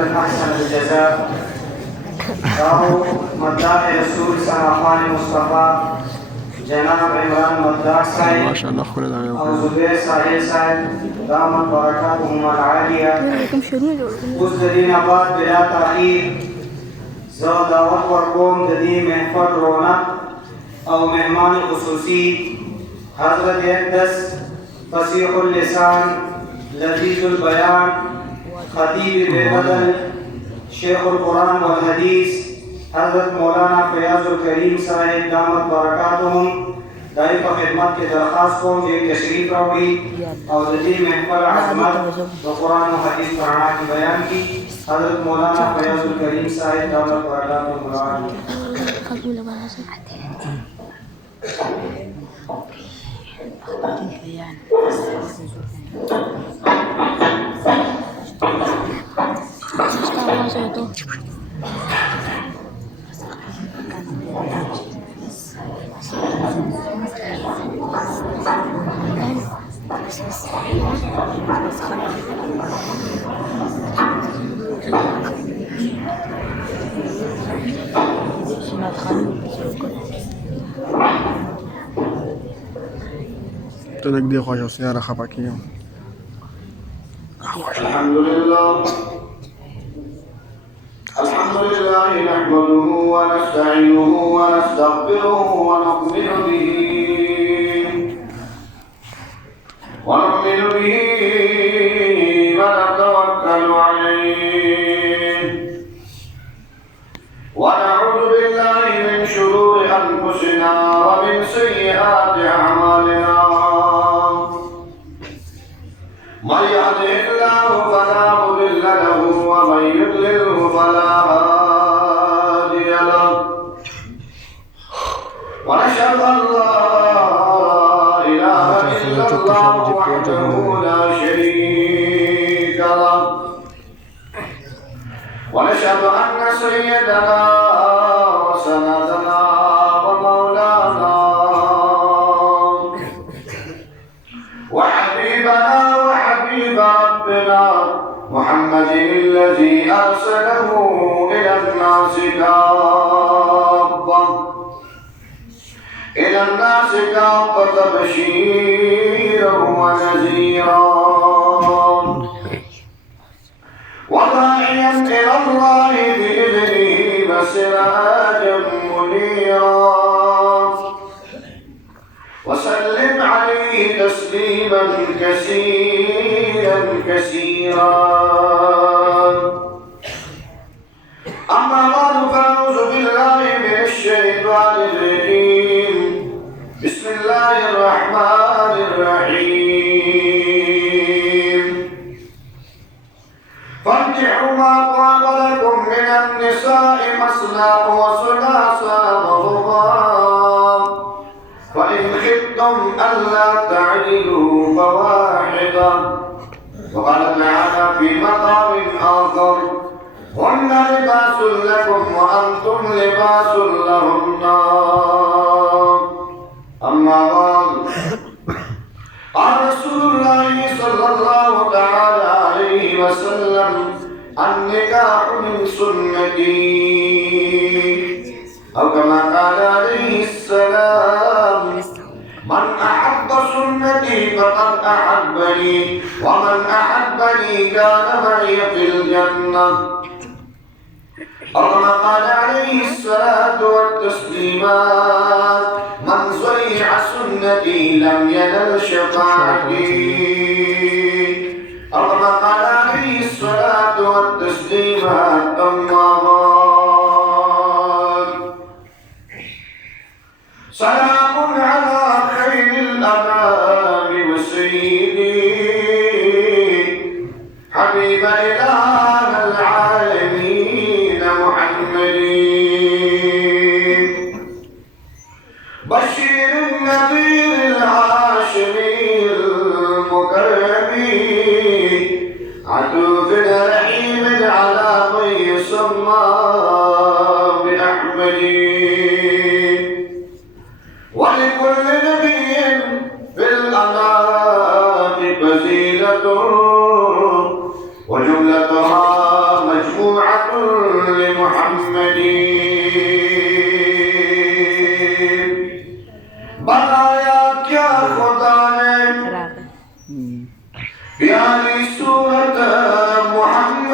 أحسن الجزاء راهو مداح رسول سماخان مصطفى جناب عمران مداح سايد أو زبير ساحل سايد دامت بركاتهما العالية وزدين بعد بلا تأخير زود وقركم ددي محفل رونق أو مهمان خصوصي حضرت يقدس فصيح اللسان لذيذ البيان خطيب بدل شيخ القرآن والحديث حضرت مولانا فیاض الکریم صاحب دامت برکاتهم دائی پا خدمت کے درخواست کو ایک تشریف روی اور دلی محفل عظمت و قرآن و حدیث پڑھنا کی بیان کی حضرت مولانا فیاض الکریم صاحب دامت برکاتهم تو دیکھ دیکھو جو سیارہ خپا کیا الحمد لله نحمده ونستعينه ونستغفره ونؤمن به ونتوكل عليه ونعوذ بالله من شرور أنفسنا ومن سيئات أعمالنا من يهده الله فلا مضل له ومن يضلله فلا هادي له ونشهد أن لا إله إلا الله وحده لا شريك له ونشهد أن سيدنا وسندنا ومولانا وحبيبنا وحبيب ربنا محمد الذي أرسله إلى الناس كافة بشيرا ونذيرا وداعيا إلى الله بإذنه وسراجا منيرا وسلم عليه تسليما كثيرا أما بعد فأعوذ بالله من الشيطان الرجيم بسم الله الرحمن الرحيم فانكحوا ما طاب لكم من النساء مثنى وثلاث ورباع فإن خفتم ألا تعدلوا فواحدة وقال تعالى في مقام آخر هن لباس لكم وأنتم لباس لهن أما بعد قال رسول الله صلى الله تعالى عليه وسلم النكاح من سنتي أو كما قال عليه السلام من أحب سنتي فقد أحبني ومن أحبني كان معي في الجنة أو كما قال عليه الصلاة والتسليمات من ضيع سنتي لم ينل شفاعتي أو كما قال عليه الصلاة والتسليمات الله سلام على خير الأنام وسيدي حبيب إله العالمين محمد بشير النذير الهاشمي المكرم عطوف رحيم على من يسمى بأحمد ولكل نبي في الأنام فزيلة وجملتها مجموعة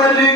محمد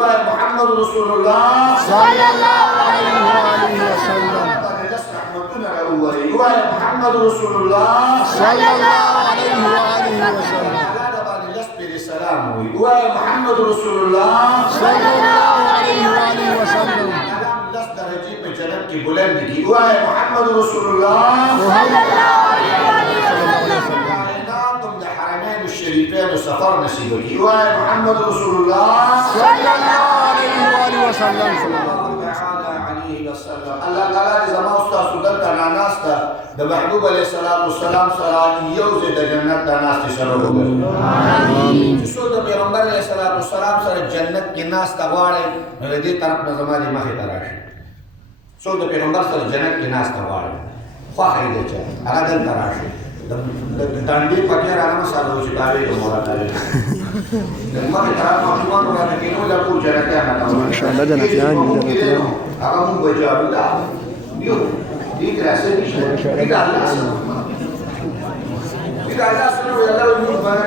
محمد رسول الله صلى الله عليه وسلم محمد رسول الله صلى الله عليه وسلم محمد رسول الله صلى الله عليه وسلم محمد رسول الله صلى الله عليه وسلم الحرمين الشريفين وسفر نسيبك محمد رسول الله صلى الله عليه وسلم تعالى عليه وسلم الله تعالى زما استاذ سودل ناس تا د محبوب عليه الصلاه والسلام صلاه يوز د جنت ناس ته سره وګورئ امين شو د پیغمبر علیه الصلاه والسلام سره جنت کې ناس تا غواړي نو دې طرف نه زمانه مخه تراشي شو د پیغمبر سره جنت کې ناس تا غواړي خو هغه دې چې هغه دل تراشي دانډي پکې راغله ساده چې دا وی مولانا دی دغه طرف مخکوان راځي نو لا ټول جنتیان ما شاء الله جنتیان هغه مو بجارو دا یو دې دراسه نشته دا الله سره ویلا نو باندې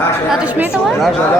Dat is meer te hoor?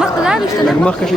Mag de daar dus dan? mag كشي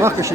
ما كشي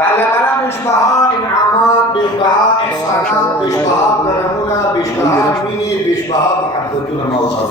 تعالى كلام بيشبهها انعامات بيشبهها احسانات بيشبهها كرمونا بيشبهها مني بيشبهها محبتنا موضوع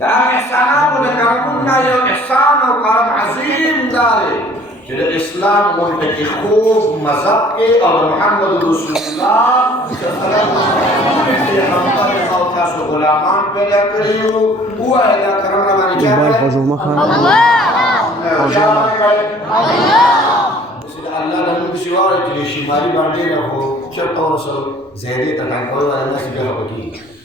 دا احسانات و کرمنا یو احسان او کرم عظیم داره چې د اسلام منتقی خوب مذهب کې او محمد رسول الله صلی الله علیه وسلم او تاسو غلامان پیدا کړیو او دا کرمنا باندې چا الله له موږ شواره چې شمالي باندې راغو چې تاسو زیاده تکان کوي ولا نه څه کوي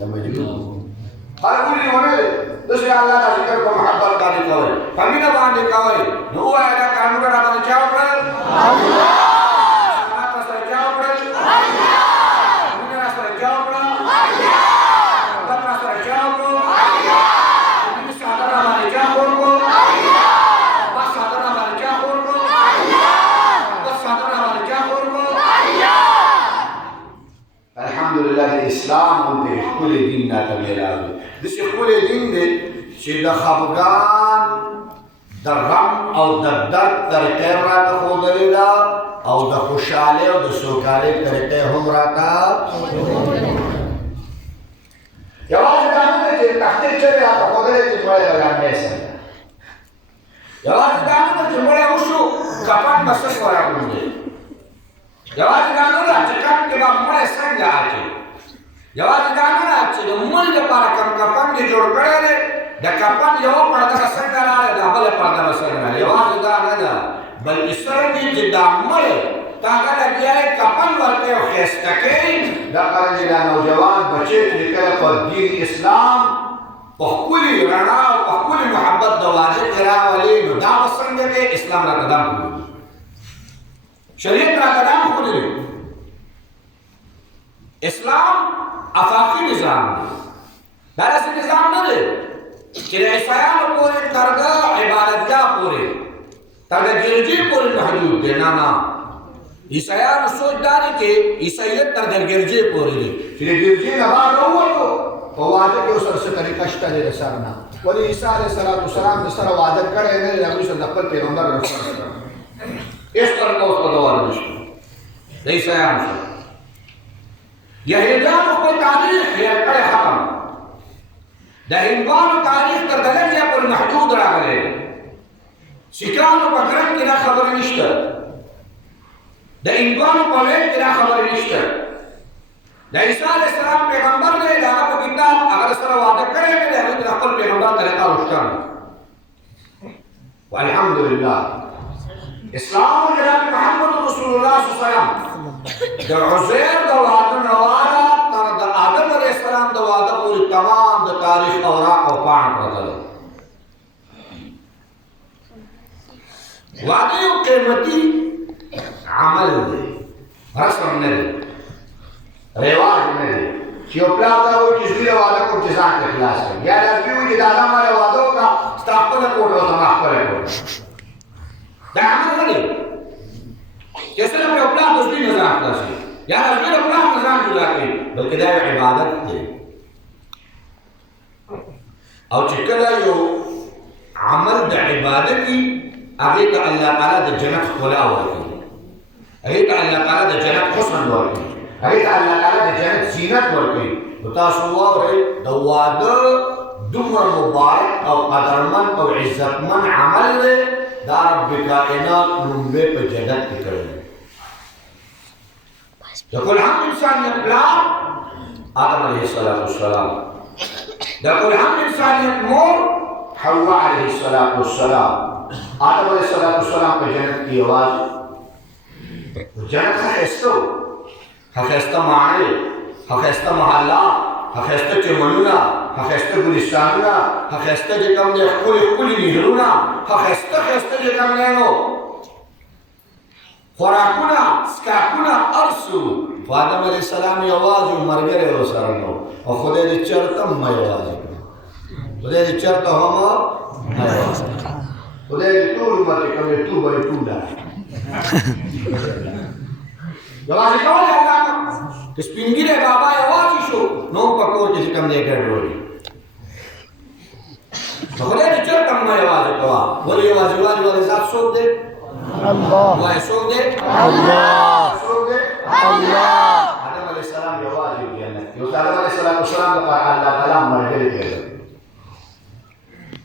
لمجنون قال قولي ونه دوسرے اللہ کا ذکر کو محبت کاری کوئی فمینا باندې کوي نو هغه قانون را باندې چاو کړل الله سنا سره چاو کړل الله موږ سره چاو کړل الله پتہ سره چاو کړل الله موږ ساده را باندې چاو کړل الله بس ساده را باندې چاو کړل الله بس ساده را باندې چاو کړل الله الحمدلله اسلام دې کل دین نه تبلیغ د خپل دین دې چې د خفګان د غم او د درد طریقې راته ښودلې ده او د خوشحالۍ او د سوکالۍ طریقې هم راته یوازې دا نه دی چې تحقیق چرې راته ښودلې چې مړی به لاندې سم یوازې دا نه ده چې مړی وشو کفن به څه شو راغونډې یوازې دا نه ده چې کټ کې به مړی څنګه اچي یوازې دا نه ده چې د مړي لپاره کوم کفن دې جوړ کړی دی د کفن یوه پرده به څنګه راغلی دا بله پرده به څنګه راغلی یوازې دا نه ده بلکې څرنګه چې دا مړی ته هغه ته بیا یې کفن ورکوې او ښایسته کوي دغه رنګې دا نوجوان بچی چې کله په دین اسلام په ښکلي رڼا او په ښکلي محبت د واده کې راولي نو دا به څنګه کوي اسلام راته دا ښودلي شریعت راته دا ښودلي اسلام افاقی نظام دی دا داسې نظام نه دی چې د عیسایانو پورې تر د عبادتګاه پورې تر د ګرجې پورې محدود دی نه نه عیسایانو سوچ دا دی چې عیسایت تر د ګرجې پورې دی چې د ګرجې نه بهر راووتو په واده کې اوس څه طریقه شته دی د سر نه ولې عیسی علیه السلام د سره واده کړی نه دی هغوی سره د خپل پیغمبر رسول سره هېڅ طریقه اوس په دواره نشته د عیسایانو سره یهودیانو خپل تاریخ هېر کړی ختم د هندوانو تاریخ تر دلګیا پورې محدود راغلی سیکانو په ګرم کې دا خبرې نشته د هندوانو په ویل کې دا خبرې نشته د عیسی علیه السلام پیغمبر دی د هغه په کتاب هغه سره واده کړی دی د هغوی د خپل پیغمبر طریقه وشکن والحمدلله اسلام جناب محمد رسول الله صلی الله علیه وسلم د عزیر د واده نه واره تر د آدم علیه السلام د واده پورې تمام د تاریخ اوراق او پاڼ پرته واده یو قیمتي عمل دی رسم نه دی رواج نه دی چې یو پلار دا وایي چې زوی واده کوم چې ځان ته خلاص کړي یا دا زوی وایي چې دا ما واده وکړه ستا خپله کوټه او زما خپله کوټه دا عمل نه دی چې صرف یو پلان د زوی نظام خلاص شي یا د زوی د پلان نظام جدا کړي بلکې دا یو عبادت دی او چې کله یو عمل د عبادت وي هغې ته الله تعالی د جنت ښکلا ورکوي هغې ته الله تعالی د جنت حسن ورکوي هغې ته الله تعالی د جنت زینت ورکوي نو تاسو واورئ د واده دومره مبارک او قدرمن او عزتمن عمل دی دا رب کائنات لومبې په جنت کې کړی د کل هم انسانیت پلار آدم علیه السلام د کل هم انسانیت مور حوا علیه السلام آدم علیه السلام په جنت کې یوازې جنت ښه ښایسته و ښه ښایسته ماڼۍ ښه ښایسته محلات ښه ښایسته چمنونه ښه ښایسته ګلستانونه ښه ښایسته چې کوم دی ښکلي نهرونه ښه ښایسته چې کوم دی نو خوراکونه څښاکونه هر څه خو آدم علیه السلام یوازې و ملګری ورسره نه و او خدای دې چېرته هم مه یوازې کړي خدای دې چېرته هم مه یوازې کړي خدای دې ټول عمر چې کوم دی توبه یې ټوله یوازې کول یې الله که سپین ږیری بابا یوازې شو نو په کور کې چې کوم دی ګډوډي نو خدای دې چېرته هم مه یوازې کوه ولې یوازې والي ذات څوک دی الله وای څوک دی الله څوک دی الله آدم علیه السلام یوازې و جنت کې اوس آدم علیه السلام لپاره الله تعالی ملګری کړی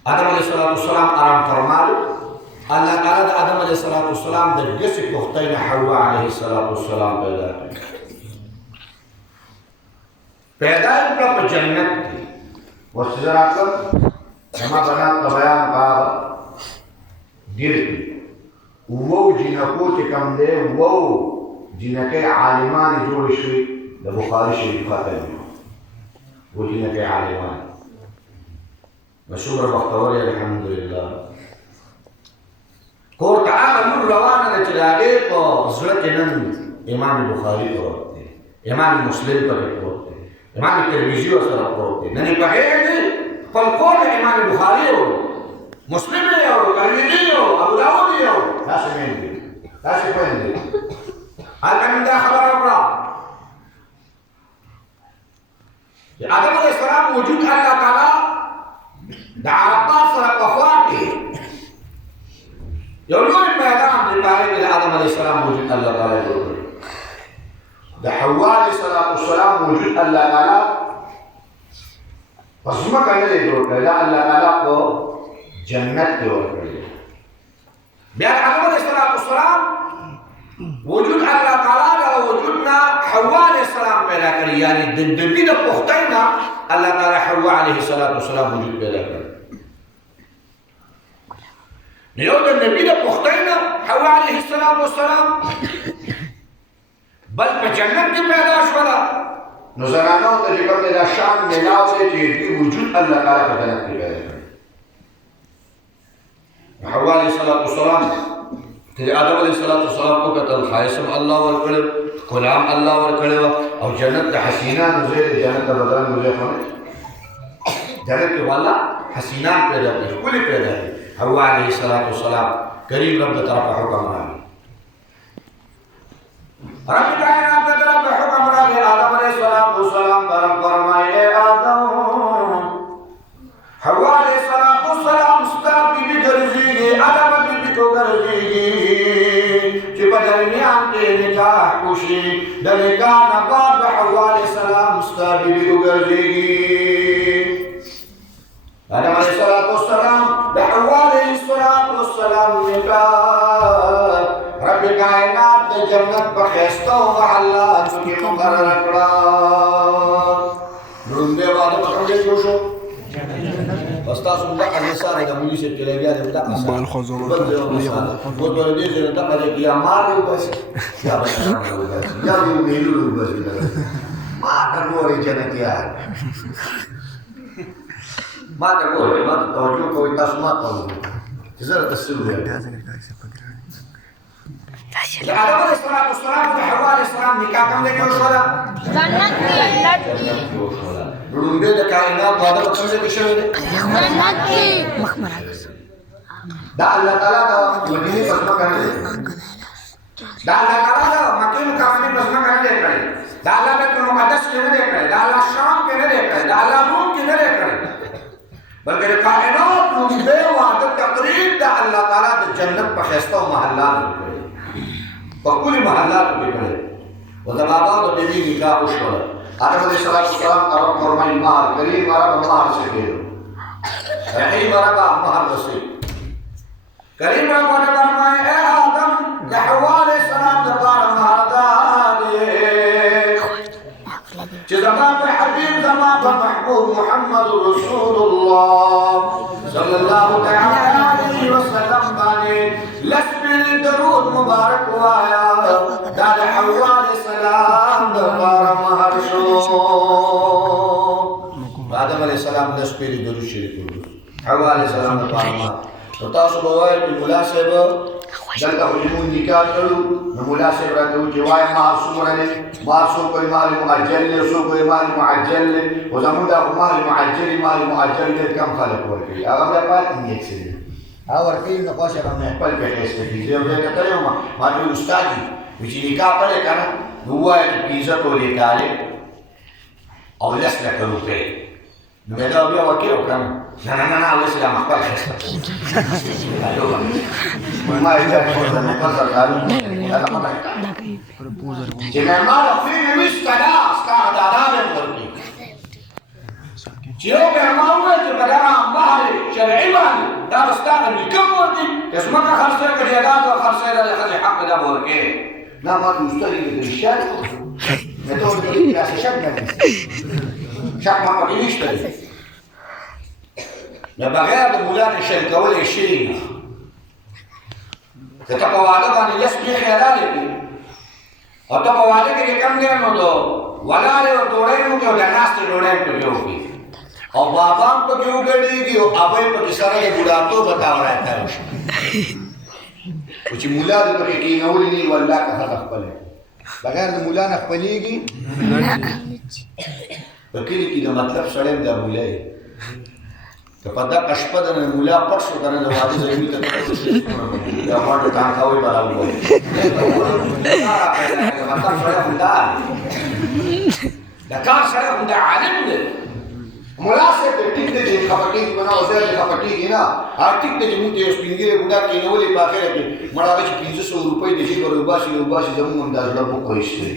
آدم علیه السلام آرام فرمایي الله تعالی د آدم علیه السلام د ګسې پختۍ نه حوا علیه السلام پیدا کړي پیدا یې کړه په جنت کې اوس چې زه راتلم زما بنات ته بیان کاوه ډېر دي وو جنکو چې کوم دی وو جنکۍ عالمانې جوړې شوې د بخاري شریفه ته وو جنکۍ عالمان نو څومره بختور یې الحمدلله کور ته هغه لور روانه ده چې د هغې په زړه کې نن امام بخاري پروت دی امام مسلم پکې پروت دی امام ترمذي ورسره پروت دی نن یې په هغې کې خپل کور د امام بخاري وړو مسلم یې وړو ترمذي یې وړو ابو داود یې وړو داسې میندې داسې خویندې هلته مې دا خبره وکړه چې آدم علیه السلام وجود الله تعالی د عرفات سره په خوا کې یو لوی میدان دی په هغې کې د آدم علیه السلام وجود الله تعالی جوړ کړی د حوا علیه السلام وجود الله تعالی په ځمکه نه دی جوړ کړی دا الله تعالی په جنت کې ورکړی بیا آدم علیه السلام وجود الله تعالی د وجود نه حوا علیه السلام پیدا کړی یعنی د نبي د پختۍ نه الله تعالی حوا علیه السلام وجود پیدا کړی نو یو د نبي د پختۍ نه حوا علیه السلام بل په جنت کې پیدا شوله نو زنانو ته چې کوم دی دا شان میلاو دی چې دوی وجود الله تعالی په جنت کې پیدا کړی حوا علیه السلام چې د آدم علیه السلام وکتل ښایست هم الله ورکړی ښکلا هم الله ورکړې وه او جنت د حسینانو ځای دی جنت د بدرنګو ځای خو نه جنت کې والله حسینان پیدا کړي ښکلي پیدا کړي حوا علیه السلام کریم رب د طرفه حکم راغی رب کائنات د طرفه حکم راغی آدم علیه السلام طرف فرمایي ای آدم حوا علیه السلام ستا بیبي ګرځېږي آدم بیبي کو ګرځېږي چې په درمیان کې نکاح وشي د نکاح نه بعد د حوا علیه السلام ستا بیبي وګرځېږي آدم علیه السلام د حوا علیه السلام نکاح رب کائنات د جنت په ښایسته محلاتو کې مقرره کړه لومړی واده په کوم ځای کې وشو استاسو دغه مثال د مولوي صاحب چې لګیا دی دغه مثال بل خزونه وو ته دې چې دغه کې یا مار وباسي یا وباسي یا دې ویلو وباسي ما ته ګورې جنتیا ما ته ګورې ما ته توجه کوي تاسو ما ته چې زه تاسو ته آدم علیه السلام د حوا علیه السلام نکاح کوم ځای کې وشوله جنت کې لومړی د کائنات واده په کوم ځای کې شوی دی جنت کې دا الله تعالی دا مدینه پسما کرنے دے دا اللہ تعالی دا مکی مکافری پسما کرنے دے کرے دا اللہ بیت المقدس کے نہ دے کرے دا اللہ شام کے نہ دے کرے دا اللہ روم کے نہ دے کرے بلکہ کائنات روم بے وعدہ تقریب دا اللہ تعالی دا جنت پر خیستہ و محلات کرے وكل محلات بكره وزما بعض الذين نكاح وشولا آدم عليه الصلاة والسلام أرب فرمائي مهر كريم أرب مهر سكيلو رحيم أرب مهر بسيط كريم أرب فرمائي اے آدم لحوا عليه السلام دبار مهر دادي زمان حبيب زمان محبوب محمد رسول الله صلى الله تعالى عليه وسلم باني لسبيل درود مبارك وايا داد حوا عليه السلام دبار مهر شو آدم عليه السلام لسبيل درود شريك حوا عليه السلام دبار مهر وتاسو بوایي په مناسبه دلته حجمون نکاح کړو نو مناسب راته و چې وایي مهر څومره دی مهر څو کوي مال مؤجل دی څو کوي مال معجل دی او زموږ دا مال معجل دی کم خلک ورکوي هغه بیا پاتې نه اکسري هغه ورکوي نو پاسه باندې خپل پیسې استفیدې زه بیا کتلی وم ما ته ویل استاد وي چې نکاح کړی که نه نو ووایه چې 15 تولې کالې او 10 لکه روپۍ نو بیا دا بیا ورکوي او که نه نه اوس لا مخبر خسته ما يجي فرصه نقصر قالوا هذا ما چې ما في مستلا استعد عذاب ورکی چې یو به ما وې چې بدرا مهر شرعي باندې دا استاد نکم ورکی چې څنګه خرڅه کړی دا خرڅه د حق دا ورکی نه ما مستری د رشاد متو دې تاسو شک نه شک ما پکې نشته بغیر د مولانا شرکولی شي نه که ته په واده باندې لس بیخي حلالې کړي او ته په واده کې کم دی نو د ولاړې او ډوډۍ هم کې او د ناستې ډوډۍ هم پکې وکړي او بابا هم پکې وګډېږي او ابۍ پکې سره د بوډاتوب تاوری کوي خو چې مولا دې پکې کېنولي نه وي والله که هغه خپله بغیر د مولا نه خپلېږي په کلي کې د مطلب سړی هم دا مولا یي که په دغه شپه د مولا پټ شو که نه د واده ځایوني ته دا غونډې تانکوی به راوبولي مطلب سړی همدا د کار سړی همدا عالم دی مولا صاحب ته ټیک دی چې خفه کېږي به نه او زیات خفه کېږي نه هغه ټیک دی چې مونږ ته یو سپین ږیری بوډا کېنولي په اخره کې مړه هغه چې 500 روپۍ د جیب راوباسي زموږ هم دا زړه موږ وایستی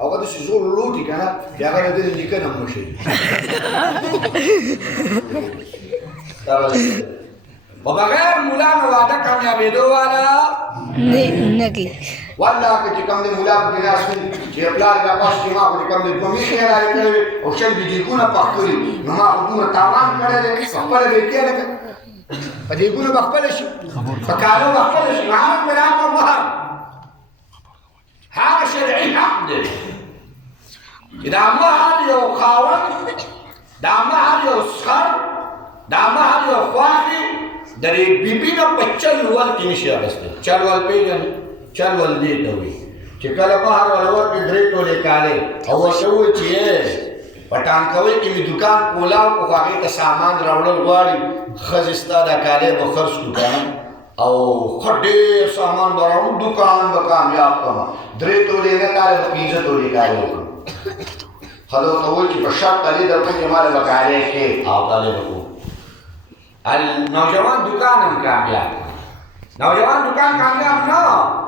او که داسې زور لوټي که نه بیا هغه د دې نیکه نه هم نه شي په بغیر مولا نه واده کامیابېدو والا نه کوي والله که چې کوم دی مولا پکې ناست وي چې پلار بیا پاس کې ما خو چې کوم دی دوه میخې یې رالې کړی وي او شل دیګونه پخ کړي نو ما خو دومره تاوان کړی دی خپله به یې کېږي په دیګونه به خپله شي په کالو به خپله شي نو هغه میراث او مهر هذا شرعي حق دی دا مهر یو خاوند دا مهر یو سخر دا مهر یو خواخي د دې بیبي نه په چل ول کې نشي اخیستی چل ول پېژنې چل ول دې ته وایي چې کله مهر ول ورکړې 3 تولې کالې او ورته ووایي چې په ټانکوۍ کې مې دوکان کولاو خو هغې ته سامان راوړل غواړي ښځې ستا دا کالې به خرڅ کړو که نه او ښه ډېر سامان به راوړم دوکان به کامیاب کړم 3 تولې نه کالې به 15 تولې کالې وکړم ښځه ورته ووایي چې په شرط کالې درکړم چې ماله به کالې ښې او کالې به کوم نوجوان دکان هم کامیاب نوجوان دکان کامیاب نه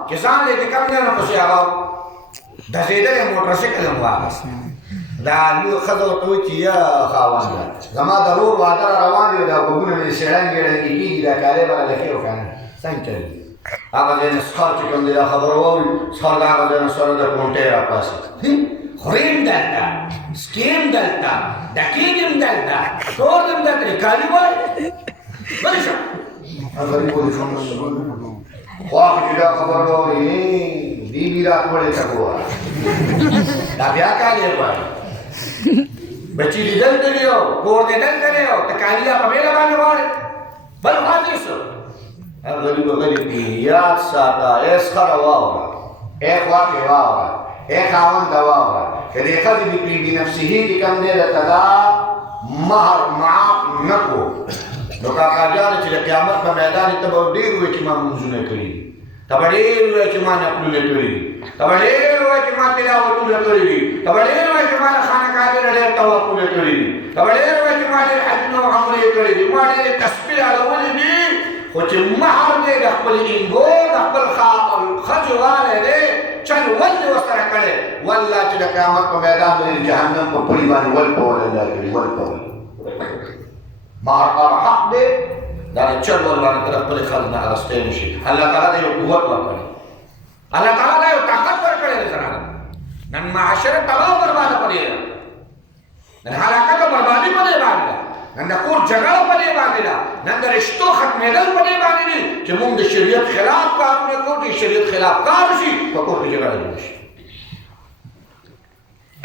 چې ځان لیکې کم دی نو پسې هغه دزېدلی موټرسایکل هم واخیست دا لویه ښځه ورته وایي چې یا خاونده زما د ورور واده را روان دی او دا غوږونه مې شړنګې ړنګې کېږي دا کالۍ به راله ښې وکړه څنګه چلېږي هغه ځای نه سخر چې کوم دی دا خبره واوري سخر د هغه ځای نه سره د کونټۍ راپاسي خوریم دلته سکیم دلته ډکېږم دلته ټول یم دلته کالي وایي بلې شه غریب ولې خواخ چې دا خبر واوري دی بي راکوړې ته ګوره دا بیا کالي غواړي بچي دې دلته دی او کور دې دلته دی او ته کالي لا په میله باندې غواړې بل خوا دې څه هغه غریب غریب دی یاد ساته ایس خره واوره ای خواکې واوره ای خاونده واوره که دې ښځې بنفسه کې کوم دی درته دا مہر معاف نہ کو نو کاکا جان چې قیامت په میدان ته به ډېر وایي چې ما منځونه کړي دي ته به ډېر وایي چې ما نفلونه کړي دي ته به ډېر وایي چې ما تلاوتونه کړي دي ته به ډېر وایي چې ما د خانقاه نه ډېر طوافونه کړي دي ته به ډېر وایي چې ما ډېر حجونه او عمرې کړي دي ما ډېرې تسبیح اړولې دي خو چې مهر دی د خپل اینګو د خپل ښځو والی دی چل ول دې ورسره کړی والله چې د قیامت په میدان باندې جهنم په پړي باندې ول کول الله کوي ول کول مهر هغه حق دی دا د چل ول باندې تر خپلې ښځې نه اخیستی نه شي الله تعالی ته یو قوت ورکړی الله تعالی ته یو طاقت ورکړی دی زنانه نن معاشره تباه او برباده په دې ده نن هلاکت او بربادي په دې باندې ده نن د کور جګړه په دې باندې ده نن د رشتو ختمېدل په دې باندې دي چې موږ د شریعت خلاف کارونه کوو چې شریعت خلاف کار وشي په کور کې جګړه جوړه شي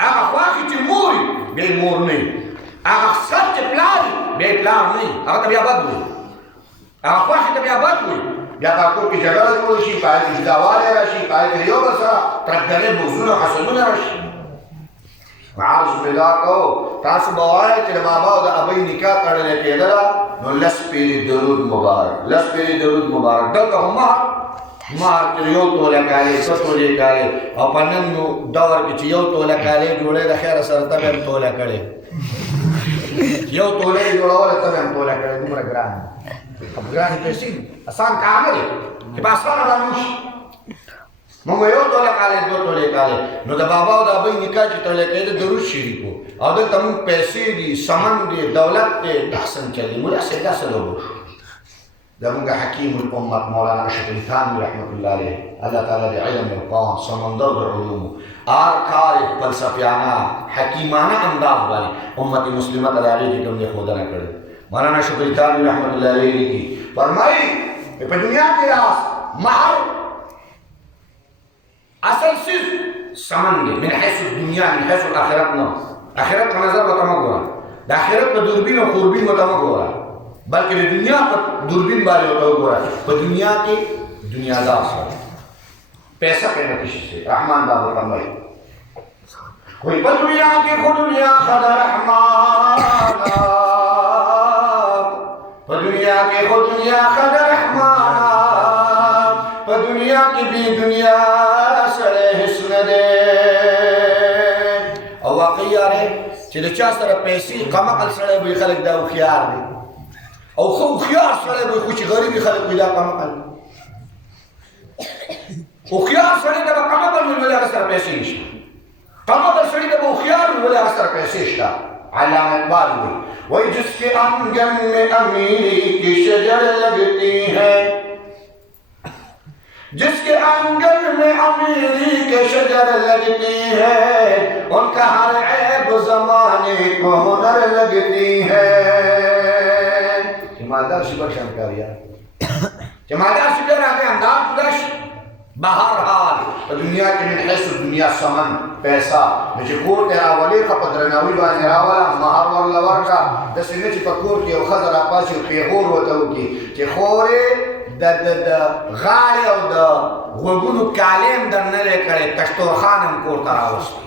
هغه خواښې چې مور وي بیا یې مور نه وي هغه سر چې پلار وي بیا یې پلار نه وي هغه ته بیا بد وي هغه خواښې ته بیا بد وي بیا په کور کې جګړه جوړه شي په هغې کې جداوالی راشي په هغې کې یو بل سره ترکدرې بغضونه حسدونه راشي معاذ بالله کو تاسو به وایئ چې د بابا او د ابۍ نکاح تړلې کېدله نو لس پیرې درود مبارک لس پیرې درود مبارک دلته هم مهر چې یو توله کالې څه تولې کالې او په نن دور کې چې یو توله کالې جوړې د خیره سره ته به هم توله کړې یو توله یې جوړوله ته به هم توله کړې دومره ګران ګرانې پیسې اسان کار نه دی چې په اسانه باندې وشي موږ یو توله کالې دوه تولې کالې نو د بابا او د ابۍ نکاح چې تړلی کېده درود شریف و او دلته موږ پیسې دي سمن دی دولت دی دا څنګه چلي ملا صاحب دا څه لوبه وشو زموږ حکیم الامت مولانا اشرف علي تھانوي رحمت الله علیه الله تعالی د علم القوم سمندر د علومو آر کار فلسفیانه حکیمانه انداز باندې امت مسلمه ته د هغې چې کوم دی ښودنه کړې مولانا اشرف علي تھانوي رحمت الله علیه لیکي فرمایي په دنیا کې راز مهر اصل چیز سمن دی من حیث الدنیا من حیث الاخرت نه اخرت په نظر ورته مه ګوره د اخرت په دوربین او خوربین ورته مه ګوره بلکې د دنیا په دوربین باندې ورته وګوره په دنیا کې دنیادار سره پیسہ پیدا کشي سے رحمان بابا فرمایي وایي په دنیا کې خو دنیا خدا رحمانا په دنیا کې خو دنیا خدا رحمانا په دنیا کې بې دنیا سره هیڅ نه دی او واقعي یاره چې د چا سره پیسې کمعقل سړی به خلک دا هوښیار دی او خو هوښیار سړی به خو چې غریبي خلک وي دا کمعقل هوښیار سړی ته به کمعقل وي ولې هغه سره پیسې نشته کمعقل سړی ته به هوښیار وي ولې هغه سره پیسې شته علامہ اقبال وہی جس کے آنگن میں امیری کی شجر لگتی ہے جس کے آنگن میں امیری کے شجر لگتی ہے ان کا ہر عیب زمانے کو ہنر لگتی ہے جمالدار شکر شنکاریا جمالدار شکر آگے انداز پدش بہرحال دنیا کے من حیث دنیا سمن پیسہ چې کور ته راولې ښه په درناوي باندې راوله مهر ورله ورکړه داسې نه چې په کور کې یو ښځه راپاڅي او پیغور ورته وکړي چې خورې د غاړې او د غوږونو کالې هم در نه دی کړی تشتورخان هم کور ته راوستی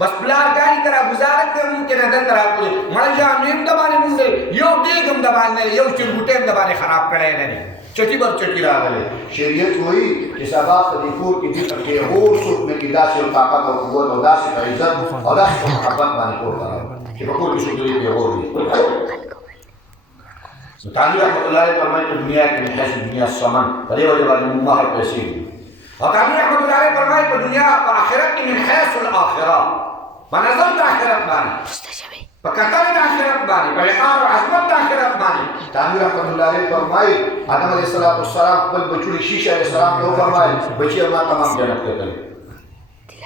بس پلار ګاډي ته راګزاره کړې ممکنه دلته راکړي مړه جامې هم د باندې مونږ یو ډېګ هم د باندې یو چرګوټی هم د باندې خراب کړی نه دی چټي بر چټي راغلی شریعت وایي چې سبا په دې کور کې دې پیغور څوک نه کړي داسې یو طاقت او قوت او داسې عزت او داسې محبت باندې کور ته راوړي چې په کور کې څوک دې پیغور وي تعالی رحمت الله علیه فرمایي چې دنیا کې من حیث دنیا سمن په دې وجه باندې موږ مهر پیسې دي او تعالی رحمت الله علیه فرمایي په دنیا په آخرت کې من حیث الاخره په نظر د آخرت باندې په کتر د آخرت باندې په وقار او عظمت د آخرت باندې تعالی رحمت الله علیه فرمایي آدم علیه السلام خپل بچوړي شیشه علیه السلام ته وفرمایل بچي ما تمام جنت ته تللی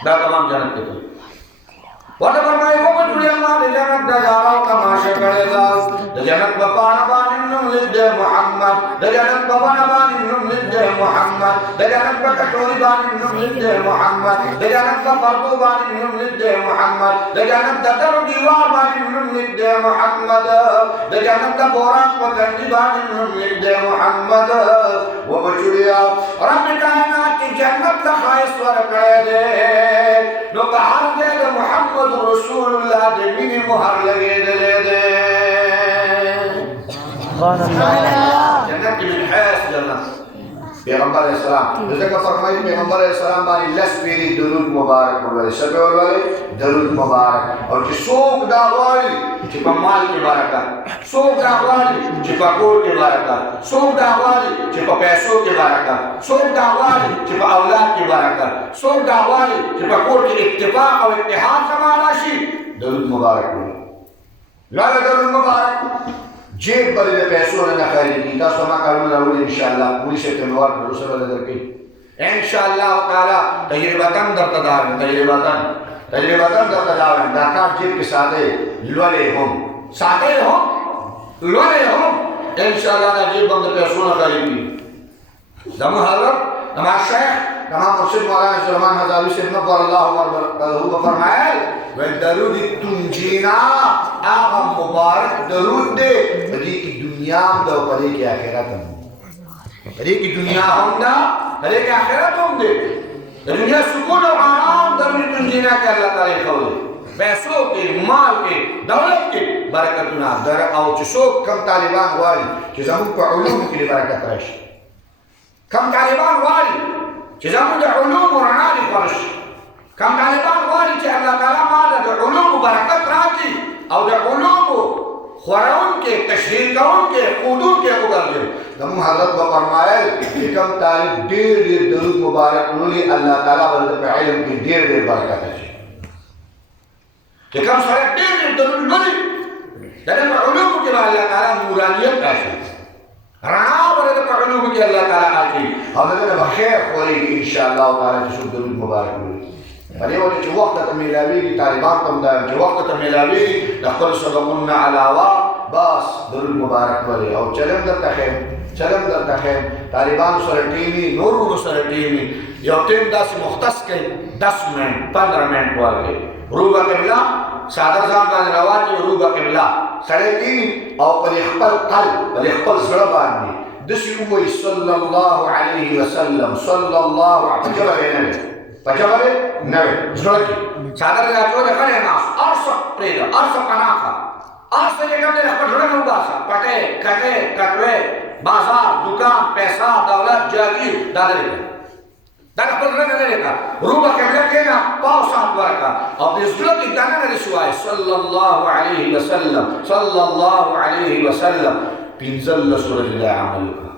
دا تمام جنت ته تللی ورته فرمایي وګورئ الله د جنت د یارو تماشه کړی دا د جنت په پاڼه باندې نوم لیکلی محمد د جنت په پاڼه باندې نوم لیکلی محمد د جنت په کټوري باندې نوم لیکلی محمد د جنت په پردو باندې نوم لیکلی محمد د جنت د درو دیوار باندې نوم لیکلی محمد د جنت د بوراق په ګنډي باندې نوم لیکلی محمد وبچوړیا رب کائنات کی جنت ته خاص ورکړی دی نو په هر ځای د محمد محمد رسول الله د مینې مهر لګېدلی دی جنت کې من حیث جنت پیغمبر اسلام ځکه فرمایي پیغمبر اسلام باندې لس پیری درود مبارک ووایي څه به ووایي درود مبارک او چې څوک دا وایي چې په مال کې برکت څوک دا وایي چې په کور کې برکت څوک دا وایي چې په پیسو کې برکت څوک دا وایي چې په اولاد کې برکت څوک دا وایي چې په کور کې اتفاق او اتحاد زما راشي درود مبارک ووایي لاله درود مبارک جیب بلې د پیسو نه خارجي تاسو ما کارونه راوړي ان شاء الله پولیس ته نوار پروسه ولر درکې ان شاء الله تعالی تجربتاً درته دا تجربتاً درته دا دا کار جیب کې ساده لولې هم ان شاء الله دا جیب باندې پیسو نه خارجي زمو حضرت زمو شیخ تمام مرشد مولانا سلیمان حضاوی سے نبر اللہ هو فرمائے والدرود تنجینا آغا مبارک درود دے بدی کی دنیا ہم دا پدی کی آخرت ہم بدی کی دنیا ہم دا پدی کی آخرت ہم دے دنیا سکون و آرام درود تنجینا کے اللہ تعالی خود پیسوں کے مال کے دولت کے برکتنا در او چسوک کم طالبان والی چی زمون کو علوم کے برکت رشت کم طالبان والی چې زموږ د علومو رڼا دې خپره شي کوم طالبان غواړي چې الله تعالی ما د علومو برکت راکړي او د علومو خورونکي تشهیر کوونکي ښودونکي وګرځي زموږ حضرت به فرمایل چې کوم طالب ډېر ډېر درود مبارک ولولي الله تعالی به په علم کې ډېر ډېر برکت اچوي چې کوم سړی ډېر ډېر درود لولي د دې په علومو کې به الله تعالی نورانیت راشي رڼا ورته په علومو کې الله تعالی اچوي او دغه به خیر خوري ان شاء الله تعالی چې درود مبارک ولولي پدې وجه چې وخت ته میلاویږي طالبان ته دا چې وخت ته میلاویږي د خپل سبقونه علاوه بس درود مبارک ولولي او چلم درته خیم طالبان سره ټیمي نورو سره ټیمي یو ټیم داسې مختص کوي 10 منټ 15 منټ ورکړي روبه قبله صادر ځان باندې راوځي روبه قبله سره ټیمي او په خپل قلب په خپل زړه باندې دسی وایي صلی الله علیه وسلم صلی الله علیه وسلم پجابه نوې زړه کې صادر راځو د کړه ناس ارسه پرېدا ارسه پناخه ارسه یې کوم د خپل زړه نو باسه پټه کټه کټوي بازار دکان پیسہ دولت جاگیر دادره دا خپل زړه نه لري روبه قبله کې نه پاو سات ورکا او د زړه کې دانه نه شوای صلی الله علیه وسلم صلی الله علیه وسلم پنځل سورۃ العمل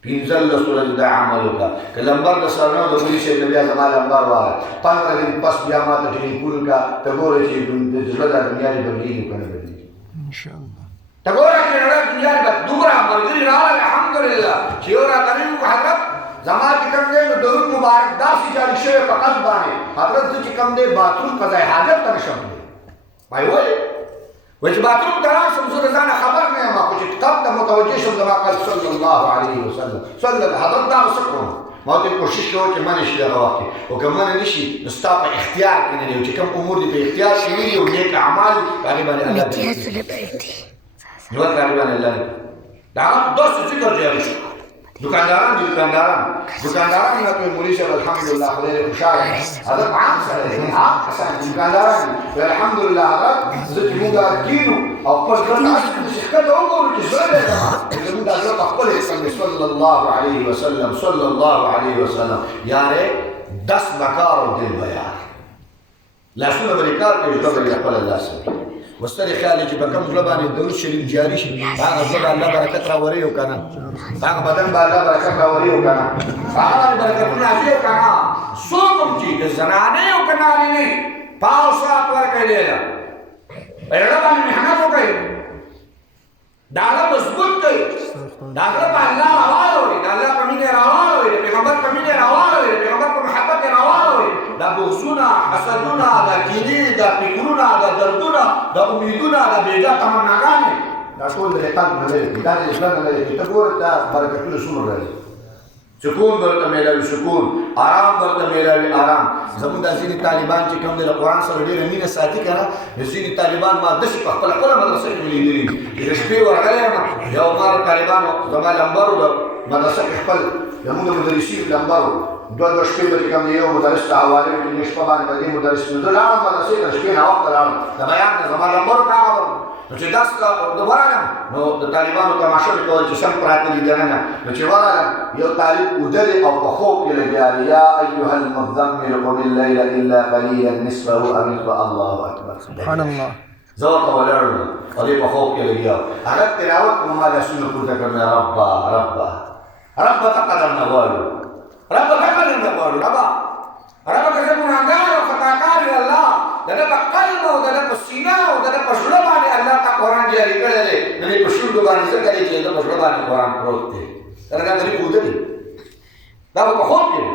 پینزل سورج دا عملو کا کہ لمبر دا سرنو دا بلی شیب نبی آزم آل لمبر وارا 15 دن پس بیا ماتا ٹیلیفون کا تگورے چی جلدہ دنیا لی بگلیدو کنے بگلیدو انشاءاللہ تگورے چی جلدہ دنیا لی دوبرا مرگری رالا الحمدللہ چیورا قریب کو حضرت زمان کی کم دے درود مبارک دا سی جالی شوئے پا قصد بانے حضرت چی کم دے باترون قضائی حاجت تنشم دے بھائی ہوئے وجه باتروم تران شمسو رزانا خبر نہیں ما کچھ تب تا متوجہ شم زمان قال صلی اللہ علیہ وسلم صلی اللہ حضرت دا سکون موتی کوشش کرو کہ منش دے غواقی وکم من نشی نستا پا اختیار کنی لیو چی کم امور دی پا اختیار کنی لیو نیک اعمال تقریبان اللہ دی نوات تقریبان اللہ دی دارم دوست ذکر جاری شو دکانداران نه تو مولی صاحب الحمدلله خدای خوشاله حضرت عام سره عام حسن دکانداران الحمدلله حضرت زت موږ کینو او پر ځان چې ښکته وګورو چې زړه دې موږ د خپل صلی الله علیه وسلم یاره 10 مکار دل بیان لا شنو بریکار کې جوړ خپل الله سره مستری خیال چې په کوم ځل باندې درود شریف جاری شي هغه ځل الله برکت راوړي او کنه هغه بدن باندې الله برکت راوړي او کنه هغه برکت نه دی او کنه څوک چې د زنانه او کنه نه پاو سات ورکړي له ایله باندې محنت وکړي دا مضبوط دی دا په الله راوړي دا الله په مینه راوړي پیغمبر په مینه راوړي پیغمبر په محبت راوړي دا بغضونه حسدونه دا کینې دا فکرونه دا دردونه دا امیدونه دا بیجا تمناګانې دا ټول د قلب نه لري دا د اسلام نه لري ته ګوره دا برکتونه څومره لري سکون درته میلاوي سکون آرام درته میلاوي آرام زموږ د ځینې طالبان چې کوم د قرآن سره ډېره مینه ساتي که نه د ځینې طالبان ما داسې په خپله مدرسه کې مې لیدلي چې د شپې ورغلی یم یو ما د طالبانو زما لمبر و د مدرسه کې خپل زموږ د مدرسین لمبر و دو شپې به چې کوم دی یو مدرس ته حوالې وکړي شپه باندې به دې مدرس نو زه لاړم مدرسې ته شپې ناوخته لاړم د بیان نه زما نمبر راغلم نو چې درس ته ورغلم نو د طالبانو تماشا مې کول چې سم پراته دي دننه نو چې ورغلم یو طالب ودرې او په خوب کې لګیا دی یا ایها المزمل قم الليل الا قليلا نصفه او انقص الله اکبر سبحان الله زه ورته ولاړم او دې په خوب کې لګیا هغه تلاوت کوم ما لاسونه پورته کړم رب ته قدر نه غواړو رب ته قدر نه غواړو رب که زه ګناهګار او خطاکار یم الله د ده په قلب او د ده په سینه او د ده په زړه باندې الله ته قرآن جاري کړی دی د دې په شونډو باندې ځکه دی چې د ده په زړه باندې قرآن پروت دی دا غریب اوده دی دا په خوب کې دی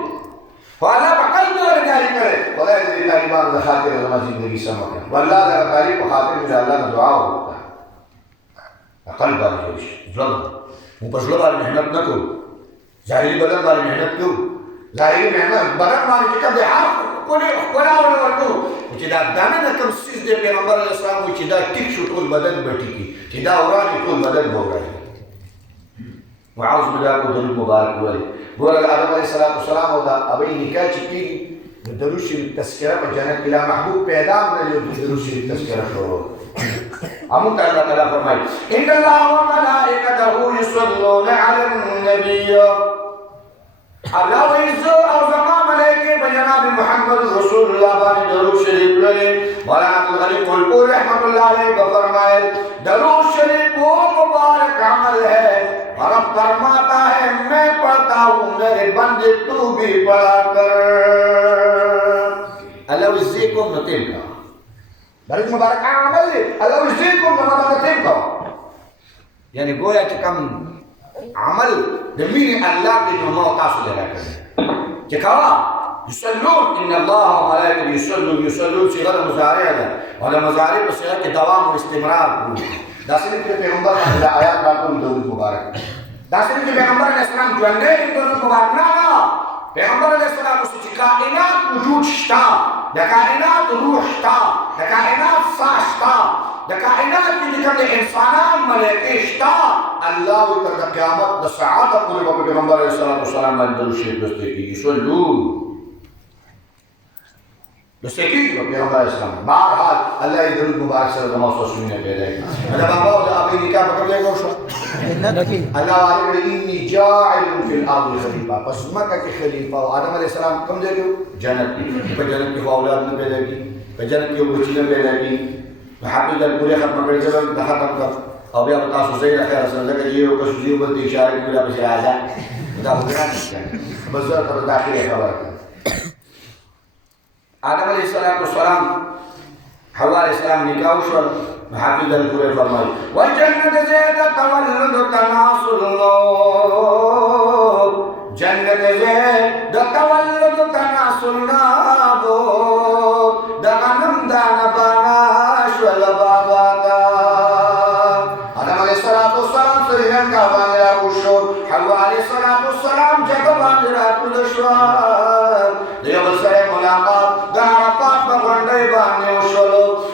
خو الله په قلب باندې جاري کړی خدای دې د طالبانو د خاطر زما زندګي سمه کړي والله دغه طالب په خاطر مې د الله نه دعا وکړه قلب باندې جوړ شي زړه مو په زړه باندې محنت نه کوو ظاهري بدن باندې محنت کوو ظاهري محنت بدن باندې چې کوم دی هر ښکلا ورکړو چې دا دانه نه کوم څیز دی پیغمبر علیه السلام وایي چې دا ټیک شو ټول بدن به ټیکي چې دا ورانې ټول بدن به ورانې وعوذ بالله کو درود مبارک وایي ګوره د آدم علیه السلام او د ابۍ نکاح چې کېږي نو درود شریف تذکره په جنت کې لا محبوب پیدا هم نه لري درود شریف تذکره شروع همون الله تعالی فرمایي ان الله وملائکته یصلون علی النبی الله ویزو او زما ملائکه په جناب محمد رسول الله باندې درود شریف لري مولانا عبدالغنی قلپور رحمت اللہ علیہ فرمائے درود شریف وہ مبارک عمل ہے رب فرماتا ہے میں پڑھتا ہوں میرے بندے تو بھی پڑھا کر اللہ وزیکم نتیم کا درود مبارک عمل ہے اللہ وزیکم نتیم کا یعنی گویا کہ کم عمل دمين الله بإنه تاسو دلا کړي چې کاوه يصلون ان الله وملائكته يصلون صيغه مضارع ده ولا مضارع په صيغه کې دوام او استمرار کوي دا څنګه چې پیغمبر د آیات راټول درود مبارک دا څنګه چې پیغمبر اسلام ژوندې درود مبارک نه پیغمبر علیه السلام چې کائنات وجود شتا د کائنات روح شتا د کائنات ساه شتا د کائنات کې کوم انسانان ملائکه شتا الله تر قیامت د ساعت پورې په پیغمبر علیه السلام باندې درود شریف لوستل کیږي صلو لوستل کیږي په پیغمبر علیه السلام بهرحال الله یې درود مبارک سره د مؤسسونه پیدا کړي دا بابا او د ابي نکاح په کوم ځای وشو الله علیه انی جاعل فی الارض خلیفہ پس مکه کې خلیفہ او آدم علیه السلام کوم ځای کې جنت کې په جنت کې اولاد نه پیدا کړي په جنت کې بچی نه پیدا کړي حافظ الپورې ختم کړي چې د ختم کړ او بیا تاسو زه نه خیر سره ځکه یو کس یو بل اشاره کوي په شاهدا دا وګورئ بس زه تر داخله خبره آدم علیه السلام حوا علیه السلام نکاح شو حافظ الپورې فرمایي والجنت زید تولد تناسل جنت زید تولد تناسل نابو دا غنم دا نبانا شول بابا دا آدم علیه السلام سریرن کا باندې راوشو حوا علیه السلام جګ باندې راټول شو دیو بل سره ملاقات د عرفات په غونډې باندې وشو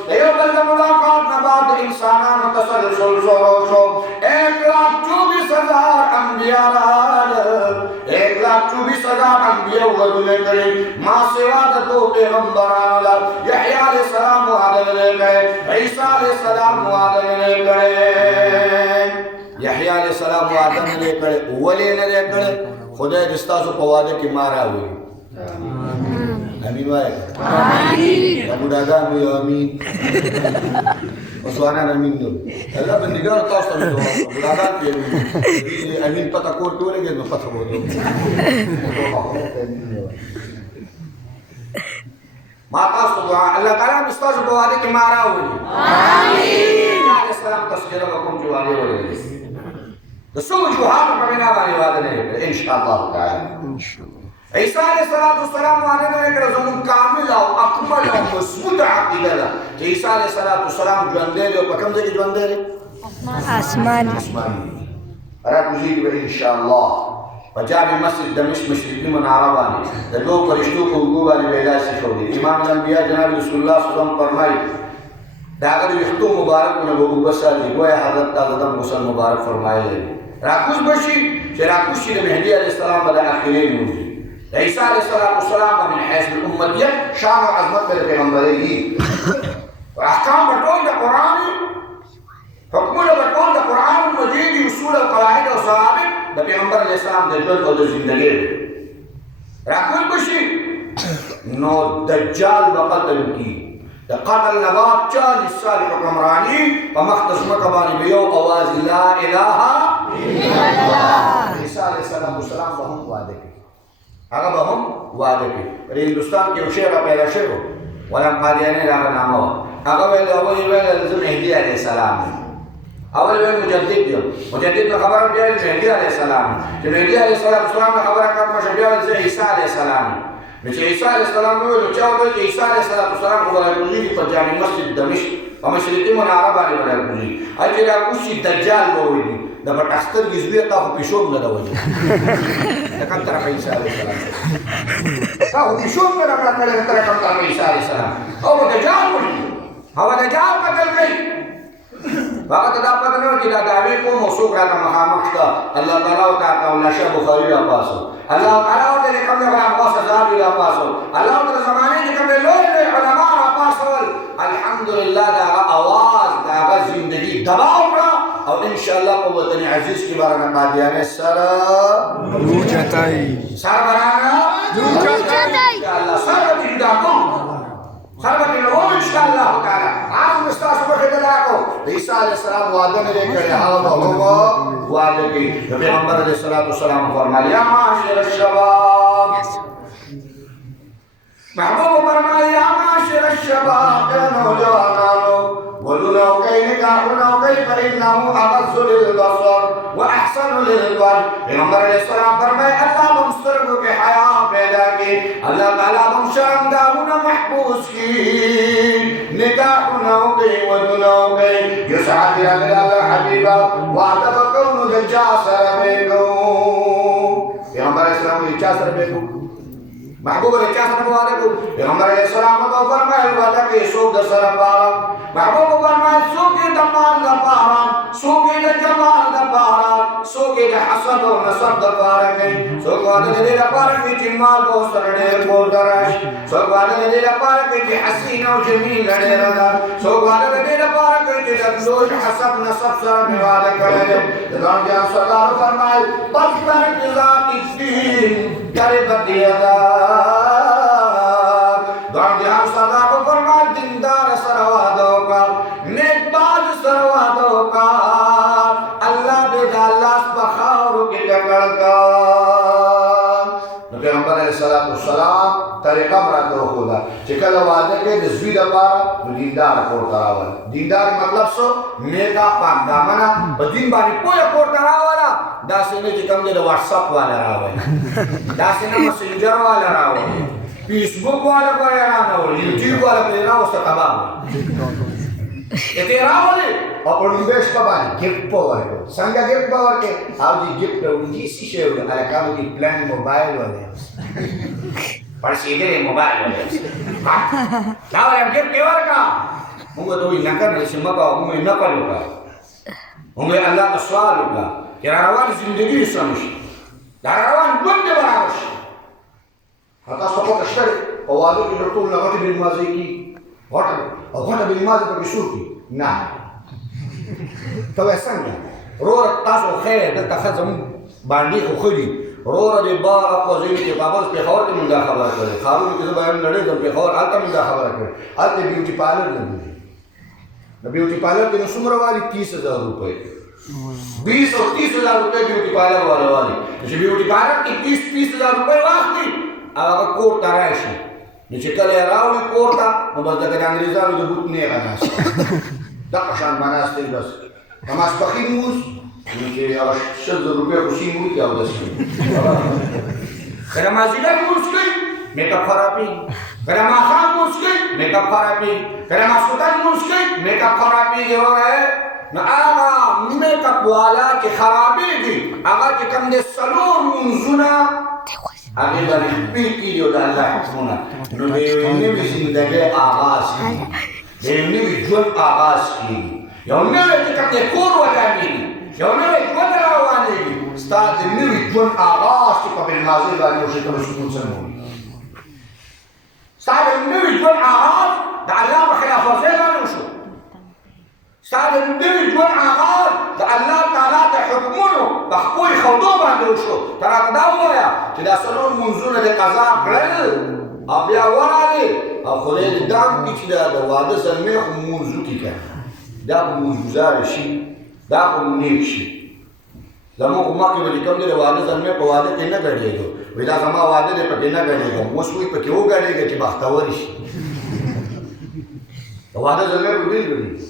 دیو بل ملاقات نه بعد انسانانو تسلسل شروع 1,24,000 انبیاء راغلل 1,24,000 انبیاء ودونه کړي ما سوا د دو پیغمبرانو یحیی علیه السلام وعده کړي عیسی علیه السلام وعده کړي یحیی علیه السلام وعده کړي ولې نه کړي خدای دې تاسو په وعده کې ما راوړي امين وای امين ابو داغان وی امين وسوانا امين نو الله بندګار تاسو ته ابو داغان دی امين پتا کور ته ولګي نو پتا وو ما تاسو دعا الله تعالی مستاسو په واده کې ما راوړي امين عليه السلام تسجيل وکم جو عليه ولې د سوچ جو هغه په بنا باندې واده نه ان شاء الله تعالی ان شاء الله عیسی علیه السلام باندې کړه زمون کامل او اکمل او مضبوط عقیده ده چې عیسی علیه السلام ژوند دی او په کوم ځای کې ژوند دی آسمان راځي به ان شاء الله پنجابي مسجد دمشق مشرقي مناره باندې د دوه فرشتو په وګړو باندې پیدا شو دي امام الانبیاء جناب رسول الله صلی الله علیه وسلم فرمایي دا هغه وختو مبارکونه وګو بسالي ګویا حضرت تعالی مسلمان مبارک فرمایي راکوس بشي چې راکوس شي د مهدی علیه السلام د اخرین موږي عیسی علیہ السلام من حیث الامتیت شان و عظمت پر پیغمبری احکام بطول دا قرآن حکمونه بطول دا قرآن مجید اصول و قواعد و ضوابط دا پیغمبر علیہ السلام دا ژوند او دا زندگی راکول بشي نو دجال بقتل کی دا قتل نبات 40 سال حکمرانی پا مختص مکبانی بیو آواز لا الہ الا اللہ عیسی علیہ السلام بهم وعده کی اگر بهم وعده کی پر ہندوستان کی شیعہ پیدا شروع ولم قادیانی لاغ نامو اگر ویل اولی ویل لزم مہدی علیہ السلام اول ویل مجدد دیو مجدد میں خبر دیو مہدی علیہ السلام کہ مہدی علیہ السلام میں خبر کرم مشبیہ لزم عیسی علیہ السلام مش عيسى عليه السلام يقول تشاور عيسى عليه السلام هو يقولي فجاني مسجد دمشق ومشرقين من عرب عليه ولا يقولي أجل أقولش الدجال بويني ده بتحستر جزبية طاف بيشوم ده وجه ده كم ترى عيسى عليه السلام طاف بيشوم ده كم ترى كم ترى عيسى عليه السلام هو دجال بويني هو دجال قتل كي وقت دابت نو جدا دعوی کو موصوف رہتا مخامخ اللہ تعالیٰ کا قول شیخ بخاری لا پاسو اللہ تعالیٰ دے کم نے بڑا غوث زاد لا پاسو اللہ تعالیٰ زمانے کے کم لوی علماء لا پاسو الحمدللہ دا آواز دا زندگی دباؤ را اور انشاءاللہ قوتن عزیز کی بارنا قادیان سر روجتائی سر برانا روجتائی اللہ سر بجداکم خربت الأمم إن شاء الله تعالى عارف مستعصب خدلاكو عيسى عليه السلام وعدنا لك هذا هو وعدك پیغمبر علیہ الصلوۃ والسلام فرمایا یا معاشر الشباب محبوب فرمایا یا معاشر الشباب يا نوجوانانو ولو كيف نكاحنا كيف إنه أغض للبصر وأحسن للقلب پیغمبر علیہ السلام فرمایا اللہ مسترق کے حیا پیدا کی اللہ تعالیٰ ہم شرم دارونا محبوس کی نکاحنا کی ودنا کی یسعد اللہ حبیبا وعدب کون دجا سر بیگو پیغمبر علیہ السلام کو دجا سر بیگو محبوب علیہ السلام کو پیغمبر علیہ السلام کو فرمایا وعدہ کی سوک در سر پارا محبوب فرمایا سوکی دمان دا پارا سوکی دا جمال دا پارا سوکی دا حسد و نصب دا پارا کی سوک وعدہ دے دا پارا کی جمال کو سرڈیر بول درش سوک وعدہ دے دا پارا کی حسین و جمیل لڑے ردا سوک وعدہ دے دا پارا کی دکلوش حسب نصب سر میوادہ کرے دلان جان سردار فرمایا بستر قضا الدین قربت یدا دلان جان سردار فرمایا دیندار سروادوں کا نیک باز سروادوں کا اللہ دے اللہ بخاور کی لکڑ کا پیغمبر علیہ السلام طریقہ مراد دو خدا چکل وعدے کے دزوی دبارا دیندار پورتا راولا دیندار مطلب سو نیکا پاک دامنا و دین بانی پویا پورتا راولا دا سنے چکم دے واٹس اپ والا راولا دا سنے مسنجر والا راولا فیس بک والا پریرانا والا یوٹیوب والا Prerana وستا تباب ete ravole apun invest kabani gift power ko sanga gift power ke audi gift unji si shew ala kamu di plan mobile wale parsidere mobile wale lawa yang gift kewar ka mungo to inakan resima ka mungo inakal ka mungo Allah ka swal ka kirawan zindagi sanush darawan bunde barash hatta support ashtar awadu ki ratul lagati bil mazi ki غوطة بالماضي بشوكي نعم تو اسنجا رورا تاسو خير دلتا خزم باندي خوري رورا دي بار اقوى زيني دي بابا بي خبر دي من دا خبر کرے خارو کی زبان لڑے دم بي خبر آلتا من دا خبر کرے آلتے بیوٹی پارلر لگے بیوٹی پارلر تے سمر والی 30,000 روپے 20 اور 30,000 روپے بیوٹی پارلر والی بیوٹی پارلر کی 30,000 روپے واختی اگر کوٹ تراشی نچه کلی راوی کورتا نو بس دکت انگریزانو دو بوت نیغا ناستا دقشان مناستی بس تماس بخی موز نچه 60 روپے خوشی موز کیا ہو دستی خیرا مازیگر موز کئی میکاپ خرابی خیرا ماخام موز کئی میکاپ خرابی خیرا ماسکتان موز کئی میکاپ خرابی ہو رہے نا آغا میکاپ والا کی خرابی دی آغا کی کم دے سلور منزونا آگے باری خبیر کی جو دا اللہ حکمونا نو دیوینی بھی زندگی آغاز کی دیوینی بھی جون آغاز کی یونی بھی تکتے کور وجانی یونی بھی جون راوانے کی ستاد دیوینی بھی ژوند آغاز چې په بالماضي باندې وشي ته به سکون څنګه وي ستا د نوي ژوند آغاز د الله په خلاف ورزۍ باندې وشو ستا د نوي ژوند آغاز د الله تعالی د حکمونو په خپلو ښودو باندې وشو ته راته دا ووایه چې دا څلور لمونځونه دې قضا کړل او بیا ورغلې او خدای دې دا وکړي چې دا د واده زلمۍ خو لمونځ وکړي که دا خو لمونځګزاره شي دا خو نیک شي زموږ خو مخکې به چې کوم دی د واده زلمۍ په واده کې نه ګډېږو وایي دا زما واده دی پکې نه ګډېږم اوس وایي پکې وګډېږه چې بختور شي د واده زلمۍ په بېل ګډېږي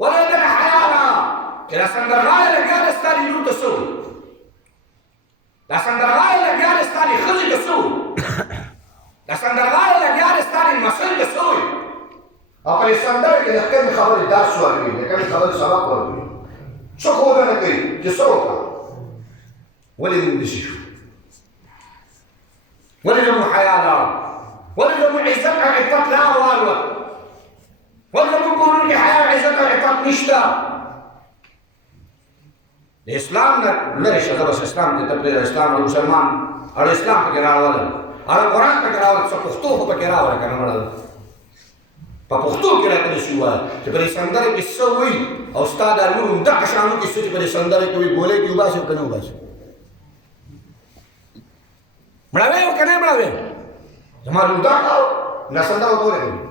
ولا يدنا حيانا إلى سندرغاية لقيال استالي نور تسوي لا سندرغاية لقيال استالي خزي تسوي لا سندرغاية لقيال استالي المصير تسوي أقل السندر كده كم خبر الدار سواري كم خبر سباق وربي شو خوضنا كي جسوكا ولي من بسيشو ولي لهم حيانا ولي لهم عزتها عفت لا والوة ولا بنقول لك حياة عزتها عقاب نشتا الإسلام ليش هذا بس إسلام تتبدل الإسلام المسلمان الإسلام بكرا ولا القرآن بكرا ولا سبختوه بكرا ولا كنا ولا فبختوه كرا تنسوا تبري سندر كسوي أو استاد علوم ده عشانه كسوي تبري سندر كوي بوله كيو باس وكنا باس ملاوي وكنا ملاوي جمال ده كاو نسندر وطوله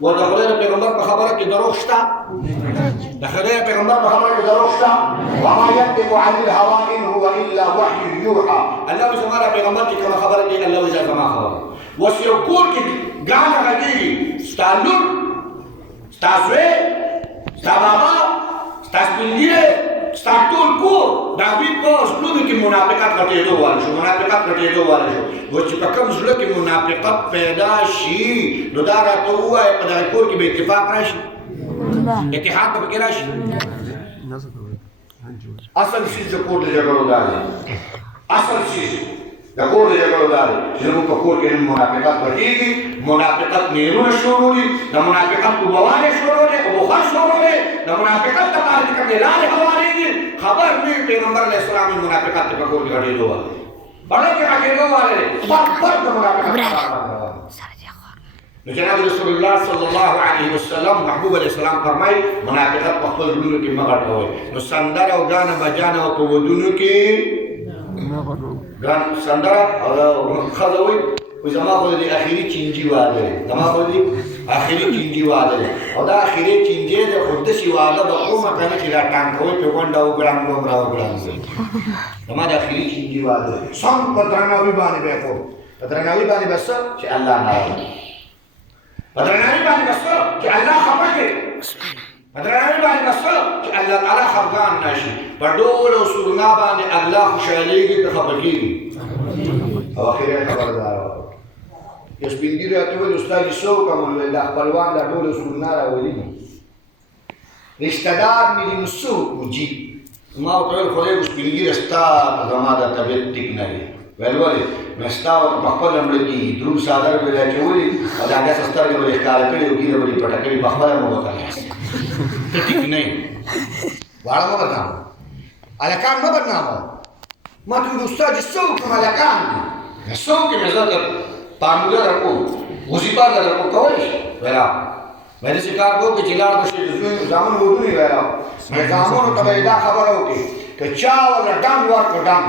ودخلنا پیغمبر په خبره کې دروغ شته دخلنا پیغمبر په خبره کې دروغ شته وما ينطق عن الهوى ان هو الا وحي يوحى الله زماره پیغمبر چې کوم خبره دی الله وجه زما خبره وسیو کور کې ګانا راګي ستالور ستاسوي ستابابا ستاسبلګره ستاتول کو داوی په ټول کې منافقت غټېدو وال شو منافقت غټېدو وال شو و چې په کوم ځل کې منافقت پیدا شي نو دا راته وایي په دغه کور کې به اتفاق راشي اتحاد به کې راشي اصل شي چې کور د جګړو دالي اصل شي د کور د جګړو دالي چې موږ په کور کې منافقت غټېږي منافقت نیرونه شروع دي د منافقت وبواله شروع دي او بخار شروع دي د منافقت د پاره کې لارې حواله دي خبر مې پیغمبر علیه السلام منافقت په کور کې غټېدو وال بڑے کے عقیدوں والے فرد منافقت نو جناب رسول الله صلی الله علیه وسلم محبوب علیه السلام فرمای منافقت په خپل ژوند کې مغټ وای نو سندره او غانا بجانه او په ودونو کې غان سندره او خلوی و زما خو دې اخیری چینجی واده زما خو دې اخیری چینجی واده او دا اخیری چینجی د خود شي واده به کومه کنه چې را ټانګوي په ونډه او ګرام زما د اخیری چینجی واده سم په درناوي باندې به کو په درناوي باندې بس چې الله ناراض په درناوي باندې بس چې الله خفه کې په درناوي باندې بس چې الله تعالی خفقان نشي په ډول او سرنا باندې الله خوشاليږي ته خفه کېږي او اخیری خبردار یو سپینګیری راته ویل استاد شو کوم د خپلوان د ټولو سننا راولي رشتہ دار مې نو سو کوجی ما ورته ویل خدای اوس سپین ږیره ستا په زما د طبیعت ټیک نه دی ویل ولې نو ستا ورته په خپله مړه کېږي دروند څادر به یې اچولي او د هغه څه سترګه به یې ښکاره کړې او ږیره به یې پټه کړې په خپله مو وکړې ته ټیک نه یې واړه مه بدنامه هلکان مه بدنامه ما ته ویل استاد چې څه وکړم هلکان دي څه وکړم زه در فارموله در کوم وظیفه در کوم کولی شي ویل مې داسې کار وکړي چې لاړ به شي د زامنو ودونې ویل مې زامنو ته به یې دا خبره وکړي که چا ورله ډنګ ورکړو ډنګ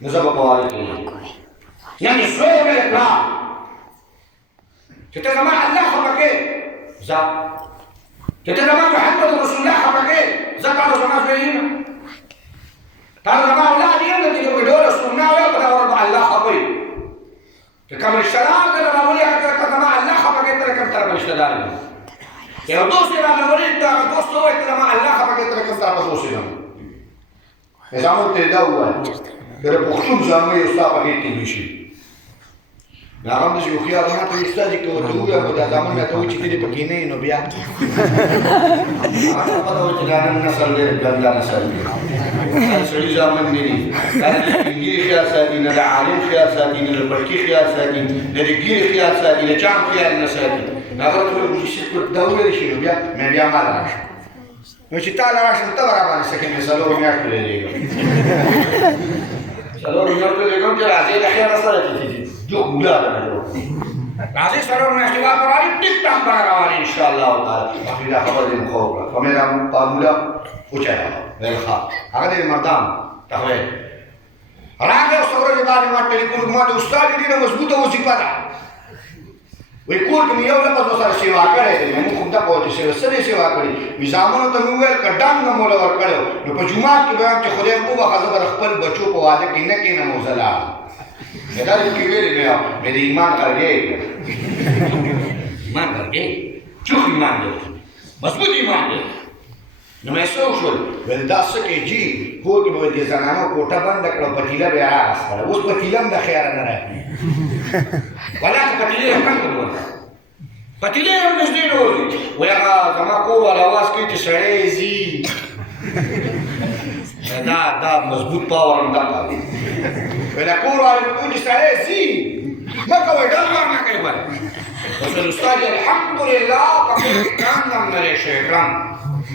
نو زه به په واده کې نه یعنې زوی مې کړه چې ته زما الله خفه کې ځه چې ته زما محمد رسول الله خفه کې ځه تا به زما زوی یم تا به زما اولاد یم د دې ویډیو سنه ویل په دا ور به الله خفه وي که کوم رشته دار در راولي هغه ته زما الله خفه کې ته کوم طرف رشته دار یم یو دوست یې راولي ته هغه دوست ووایي ته زما الله خفه کې ته کوم طرف دوست یم زامنو ته دا ووایه که د پښتون زامه یو ستا په هېټ کې وشي نو هغه هم داسې هوښیار نه ته استاد چې که ورته ووایه خو دا زامن راته وایي چې ته دې پکې نه یې نو بیا هغه ته پته وه چې دا نن نسل ډېر ګنده نسل دی دا د سړي زامن نه دي دا د سپین ږیري خیال ساتي نه د عالم خیال ساتي نه د پټکي خیال ساتي نه د ږیرې خیال ساتي د چا هم خیال نه ساتي نو هغه ته وایي چې دا وویل شي نو بیا مې بیا ما راشم نو چې تا له راشم ته به راباندې څه کوې مې څلورو میاشتو لرېږم څلورو میاشتو لرېږم چې راځې د خیال سره چې جو مولا ده نه راځي څلور میاشتې بعد به راځي ټیک ټاک به راروانې انشاءالله تعالی باقي دا خبره دې مو ښه وکړه په مې دا فارموله وچایه ویل ښه هغه دې مردان ته ویل راغی اوس ورځې بعد ما ټلیفون وکړ ما ته استاد ډېره مضبوطه وظیفه ده وایي کور کې مې یو لفظ ورسره سیوا کړی دی موږ خو دغه وایو چې څه دې سیوا کړي وي زامنو ته مې وویل که ډنګ نه موله ورکړی نو په جومات کې به وایم چې خدای وبخښه زه به د خپل بچو په واده کې نه کښېنم او زه لاړم دا دې کې ویلې مې د ایمان غرګې ایمان غرګې چوخ ایمان دی مضبوط ایمان دی نو مې څه وشول ویل دا څه کوې جي کور کې به د زنانو کوټه بنده کړه پتیله به یې راغستله اوس پتیله هم د خیره نه راځي ولا که پتیلې هم څنګه ووځي پتیلې هم نږدې نه وځي وایي هغه زما کور والا اواز کوي چې سړی ځي دا مضبوط پاور هم دغه دی ویل کور والا مې کوي چې سړی ځي مه کوئ ډل ور نه کوئ بل اوس ویل استاد الحمدلله که کم هم نه دی شوی کړم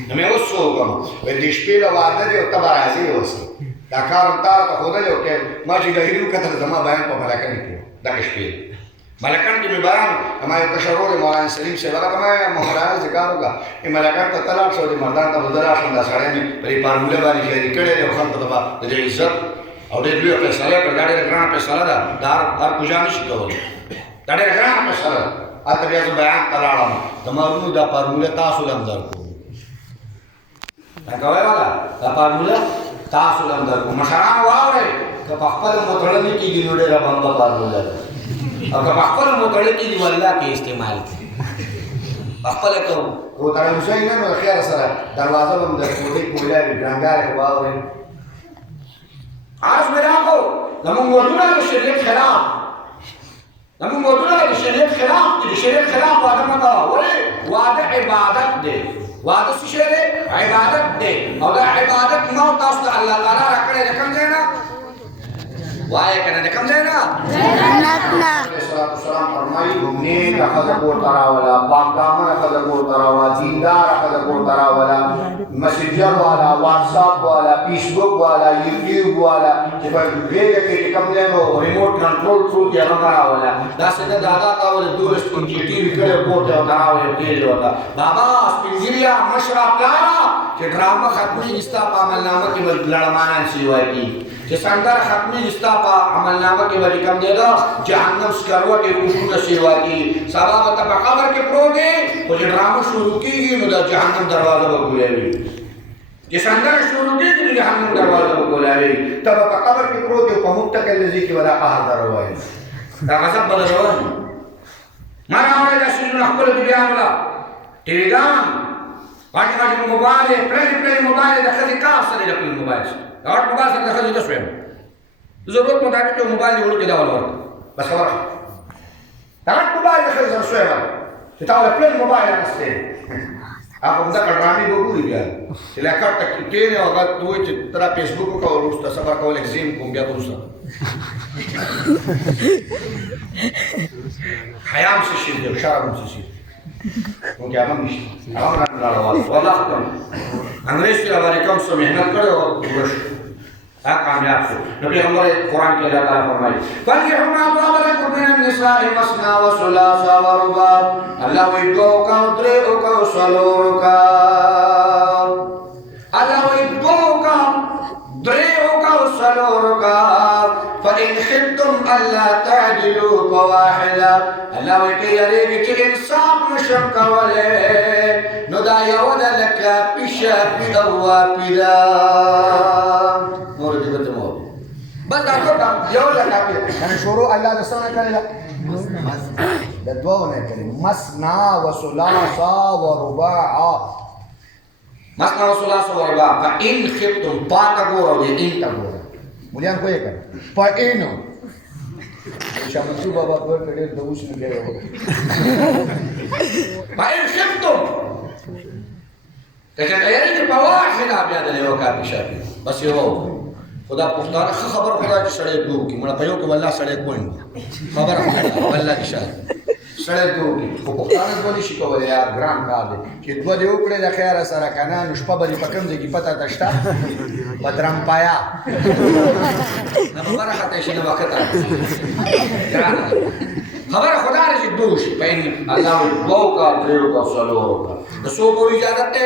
نو مې اوس څه وکړم ویل دې شپې له واده دی او ته به راځې اوس دا کار هم تا راته ښودلی او ما چې ډهري وکتل زما بیان په ملکن کې و دغه شپې ملکن کې مې بیان ما یو کشر ورور مولانا سلیم صاحب هغه ته ما مولانا څه کار وکړه ملکن ته ته لاړ شو د مردان ته به زه راشم دا سړی مې په دې فارموله باندې شاعري کړی دی او خلکو ته به د دې عزت او ډېر لویه فیصله یې کړه دا ډېره ګرانه فیصله ده دا هر کوجا نه شي کولی دا ډېره ګرانه فیصله ده هلته بیا زه بیان ته لاړم زما ورونو دا فارموله تاسو له هم درکړو دا کوی والا دا فارموله تاسو له هم درکړو مشران واورئ که په خپله مو تړه نه کېږي نو ډېره بنده فارموله ده او که په خپله مو تړه کېږي نو الله کې استعمال کړي په خپله کوو که ورته راوځئ نه نو د خیره سره دروازه به هم د کوټۍ کویله وي ګرانګاری خو واورئ عرض مې دا کو زمونږ ودونه د شریعت خلاف زمونږ ودونه د شریعت خلاف دي د شریعت خلاف واده مه کوه ولې واده عبادت دی واده څه شی دی عبادت دی او دا عبادت ما او تاسو ته الله تعالی راکړی د کوم ځای نه وایه که نه د کوم ځای نه جنت نه السلام فرمایي نیکه ښځه کور ته راوله پاکدامنه ښځه کور ته راوله دینداره ښځه کور ته راوله مسېنجر والا واټساپ والا فیسبوک والا یوټیوب والا چې په غېږه کې چې کوم ځای نو ریموټ کنټرول ټول کې هغه مه راوله داسې نه دادا تا ولې دومره سپین ټي وي کړی کور ته ورته راولې پرېږدې ورته بابا سپین ږیریه مشره پلاره چې ډرامه ختمېږي ستا په عملنامه کې به لړمانان سیوای کېږي چې سندره ختمېږي ستا په عملنامه کې به چې کوم دی ده جهنم سکروټې کوشونه سیوا کېږي سبا به ته په قبر کې پروت یې خو چې ډرامه شروع کېږي نو د جهنم دروازه به کولاوي چې سندره شروع کېږي نو جهنم دروازه به کولاوي ته به په قبر کې پروت یې په مبتکل ځای کې به دا قهر در ووایي دا غضب به در ووایي ما راوړی دا سیزونه خپلو بیبیانو له ټیلیګرام غټ غټ موبایل یې پلنې پلنې موبایل یې د ښځې کار سره یې د خپل موبایل سره د غټ موبایل سره د ښځې زه شویم ضرورت مطابق یو موبایل یې وړوکی دا ول ورکړه بس خبره د غټ موبایل د ښځې سره شویم چې تا ول پلن موبایل اخیستی هغه دا ډرامې وګوري بیا چې لکه تک کېنه هغه دوی چې تر فیسبوک او وروسته صبر کول اگزیم کوم بیا وروسته حیام څه شي دی شرم څه شي نو کې هغه نشته هغه راغله والله کوم انګريز په اړه کوم څه مهنت کړو ورش کامیاب شو نبی پیغمبر قرآن کې الله تعالی فرمایي فَلْيَحُمَّ أَطْوَابَكُمْ مِنَ النِّسَاءِ مَثْنَى وَثُلَاثَ وَرُبَاعَ الله وی دو کا درې او کا څلور کا الله وی دو کا درې او کا څلور کا فَإِنْ خِفْتُمْ أَلَّا تَعْدِلُوا فَوَاحِدَةً الله وی کې یریږي چې انصاف نشم کولی نو دا یو ده لکه پیشه پی او واپیده نور دې ته مو بس دا کوم یو لکه یعنی شروع الله د څه نه کړی د دوه نه کړی مثنا وثلاث ورباع مثنا وثلاث ورباع فإن خفتم پاکګور او دې ان تګور مليان کوی کړ پاینو شامسو بابا پر کړي د اوس نه کېږي فإن خفتم کله یې په واحده بیا د یو کا پښه بس یو خدا پښتانه خبر خدا چې سړی دوه کی مړه پيو کې والله سړی کوین خبر والله چې سړی دوه کی خو پښتانه ځونی شي کولای یا ګرام کار دی چې دوه دی وکړي د خیر سره کنه نو شپه به په کوم ځای کې پتا تشتا بدرم پایا نه خبره خاطر شي نه وخت خبر خدا رجی دوش پین الله دوه کا درو کا څلور کا د سو پوری اجازه ته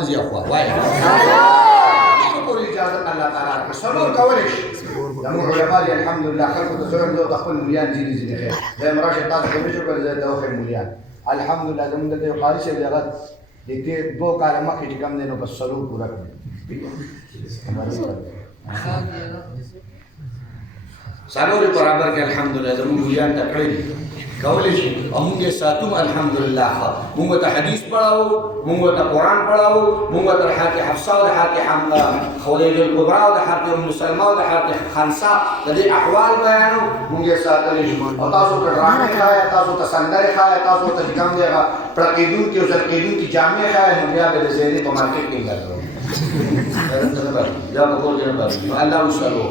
نه زیات وای پوری اجازه الله تعالی څلور کولې زموږ علماء الحمدلله خلکو ته زړه نو د خپل مليان ځینې خیر زه مراشه تاسو کوم شو کړی زه د خپل مليان الحمدلله زموږ د قاری شه دغه د دې دوه کاله مخکې چې کوم دینو بس څلور پورا کړی څلور برابر کې الحمدلله زموږ مليان ته کړی کولې شي موږ ساتو الحمدلله موږ ته حدیث پڑھاو موږ ته قران پڑھاو موږ ته حضرت حفصه او حضرت حمزه خدیجه الکبرى او حضرت ام سلمہ او حضرت خنسا د دې احوال بیانو موږ ساتلې شو او تاسو ته ډرامې خای تاسو ته سندره خای تاسو ته کوم دی پرکېدون کې او زرکېدون کې جامع خای نو بیا به زیری په مارکیټ کې ګرځو دا په کور کې نه الله وسلو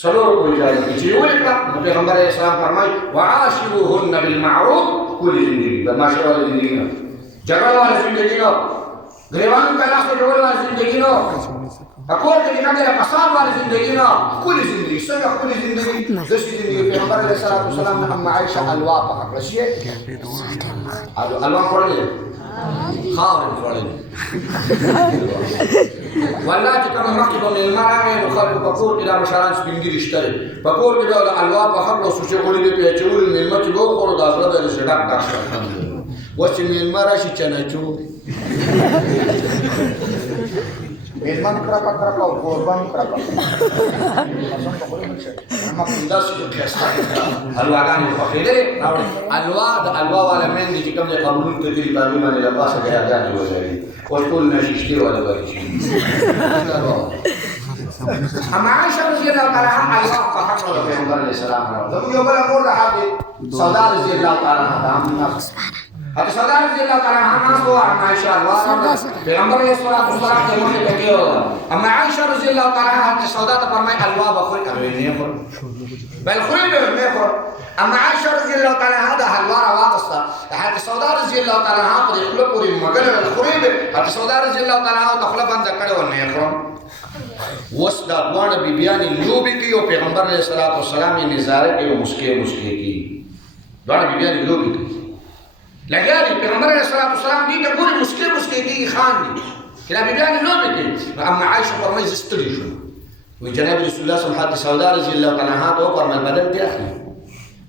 سلور کو اجازه کی چې وې کړه پیغمبر اسلام فرمایي وعاشروهن بالمعروف کل زندگی بدمعشی والی زندگی نه جګړه والی زندگی نه ګریوان کلاس جوړ والی زندگی نه اکور کې نه ده فساد والی زندگی نه کل زندگی څنګه کل زندگی د زندگی پیغمبر علیه الصلاه والسلام نه ام عائشه الوا په حق شي الوا پړلې خاور پړلې والله چې کوم مخکې په مېلمه راغی نو خلکو په کور کې دا مشران سپینګیري شته په کور کې دا الوا په حق له سوچې غوړي دې پیچول مېلمه چې وګورو دا زړه د شډک ډک شو اوس چې مېلمه راشي چنچو میلمن کرا او قربان کرا ما پنده شي چې خسته الواګانې په خېلې الوا د الوا والا مېن دي چې کوم ځای قبول ته دي باندې باندې لا پاسه کې راځي وځي او ټول نشي ولا بچي اما عائشه رضی الله تعالی عنها الله په حق له پیغمبر علیه السلام راو یو بل امر د حق سودا رضی الله تعالی عنها حتی سودا رضی الله تعالی عنها سو عائشه الله پیغمبر علیه السلام د مخه کېو اما عائشه رضی الله تعالی عنها حتی سودا ته فرمای الوا بخور نه خور بل خور نه خور اما عائشه رضی الله تعالی عنها د حلوا راوغسته حتی سودا رضی الله تعالی عنها په خپل پوری مګر خورې حتی سودا رضی الله تعالی عنها د خپل باندې کړو نه خور وسدا دوانه بیبیانی لوبي کوي او پیغمبر علیه الصلاۃ والسلام یې نظاره کوي او مسکه کوي دوانه بیبیانی لوبي کوي لګیاري پیغمبر علیه الصلاۃ والسلام دې ته ګوري مسکه کوي خان دي کله بیبیانی لوبي کوي اما عائشه فرمایي زستری شو وی جناب رسول الله صلی الله علیه وسلم رضی الله تعالی عنها تو فرمایي بدل دی اخلي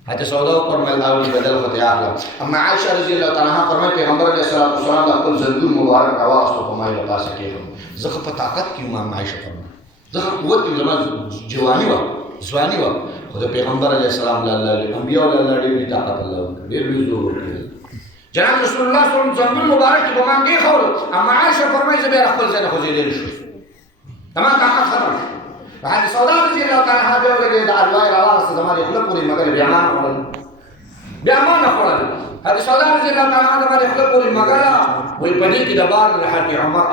حتی سودا فرمایي او بدل خو اخلي اما عائشه رضی الله تعالی عنها فرمایي پیغمبر علیه الصلاۃ والسلام د خپل زندون مبارک اواز په مایل پاسه کېږي زخه په طاقت کې امام عائشه فرمایي زخه قوت کې زما جوانی و ځواني و خو د پیغمبر علیه السلام الله انبیاء الله ډېر طاقت الله ډېر زور ورکړي جناب رسول الله صلی الله علیه وسلم مبارک په مان کې خور اما عائشه فرمایي زه به خپل ځای خو زیدل شو تمام طاقت ختم بعد سودا رضی الله تعالی عنها به ولګي د الوای راوړل زمانه خپل پوری مگر بیان کړل بیا ما نه خوړل حضرت سودا رضی الله تعالی عنہ باندې خپل پوری مګاله وې پدې کې د بار حضرت عمر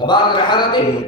د بار حضرت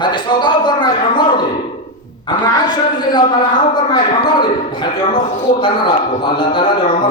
حضرت سودا فرمایي عمر دې اما عائشہ رضی الله تعالی عنہ فرمایي عمر دې حضرت عمر خو کنه راکو الله تعالی د عمر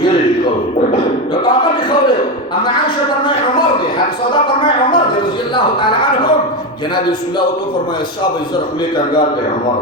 ویل کړو نو طاقت خوله اما عائشہ فرمایي عمر دې حضرت سودا فرمایي عمر دې رضی الله تعالی عنهم جناب رسول الله تو فرمایي صاحب زرق لیکن گال دې عمر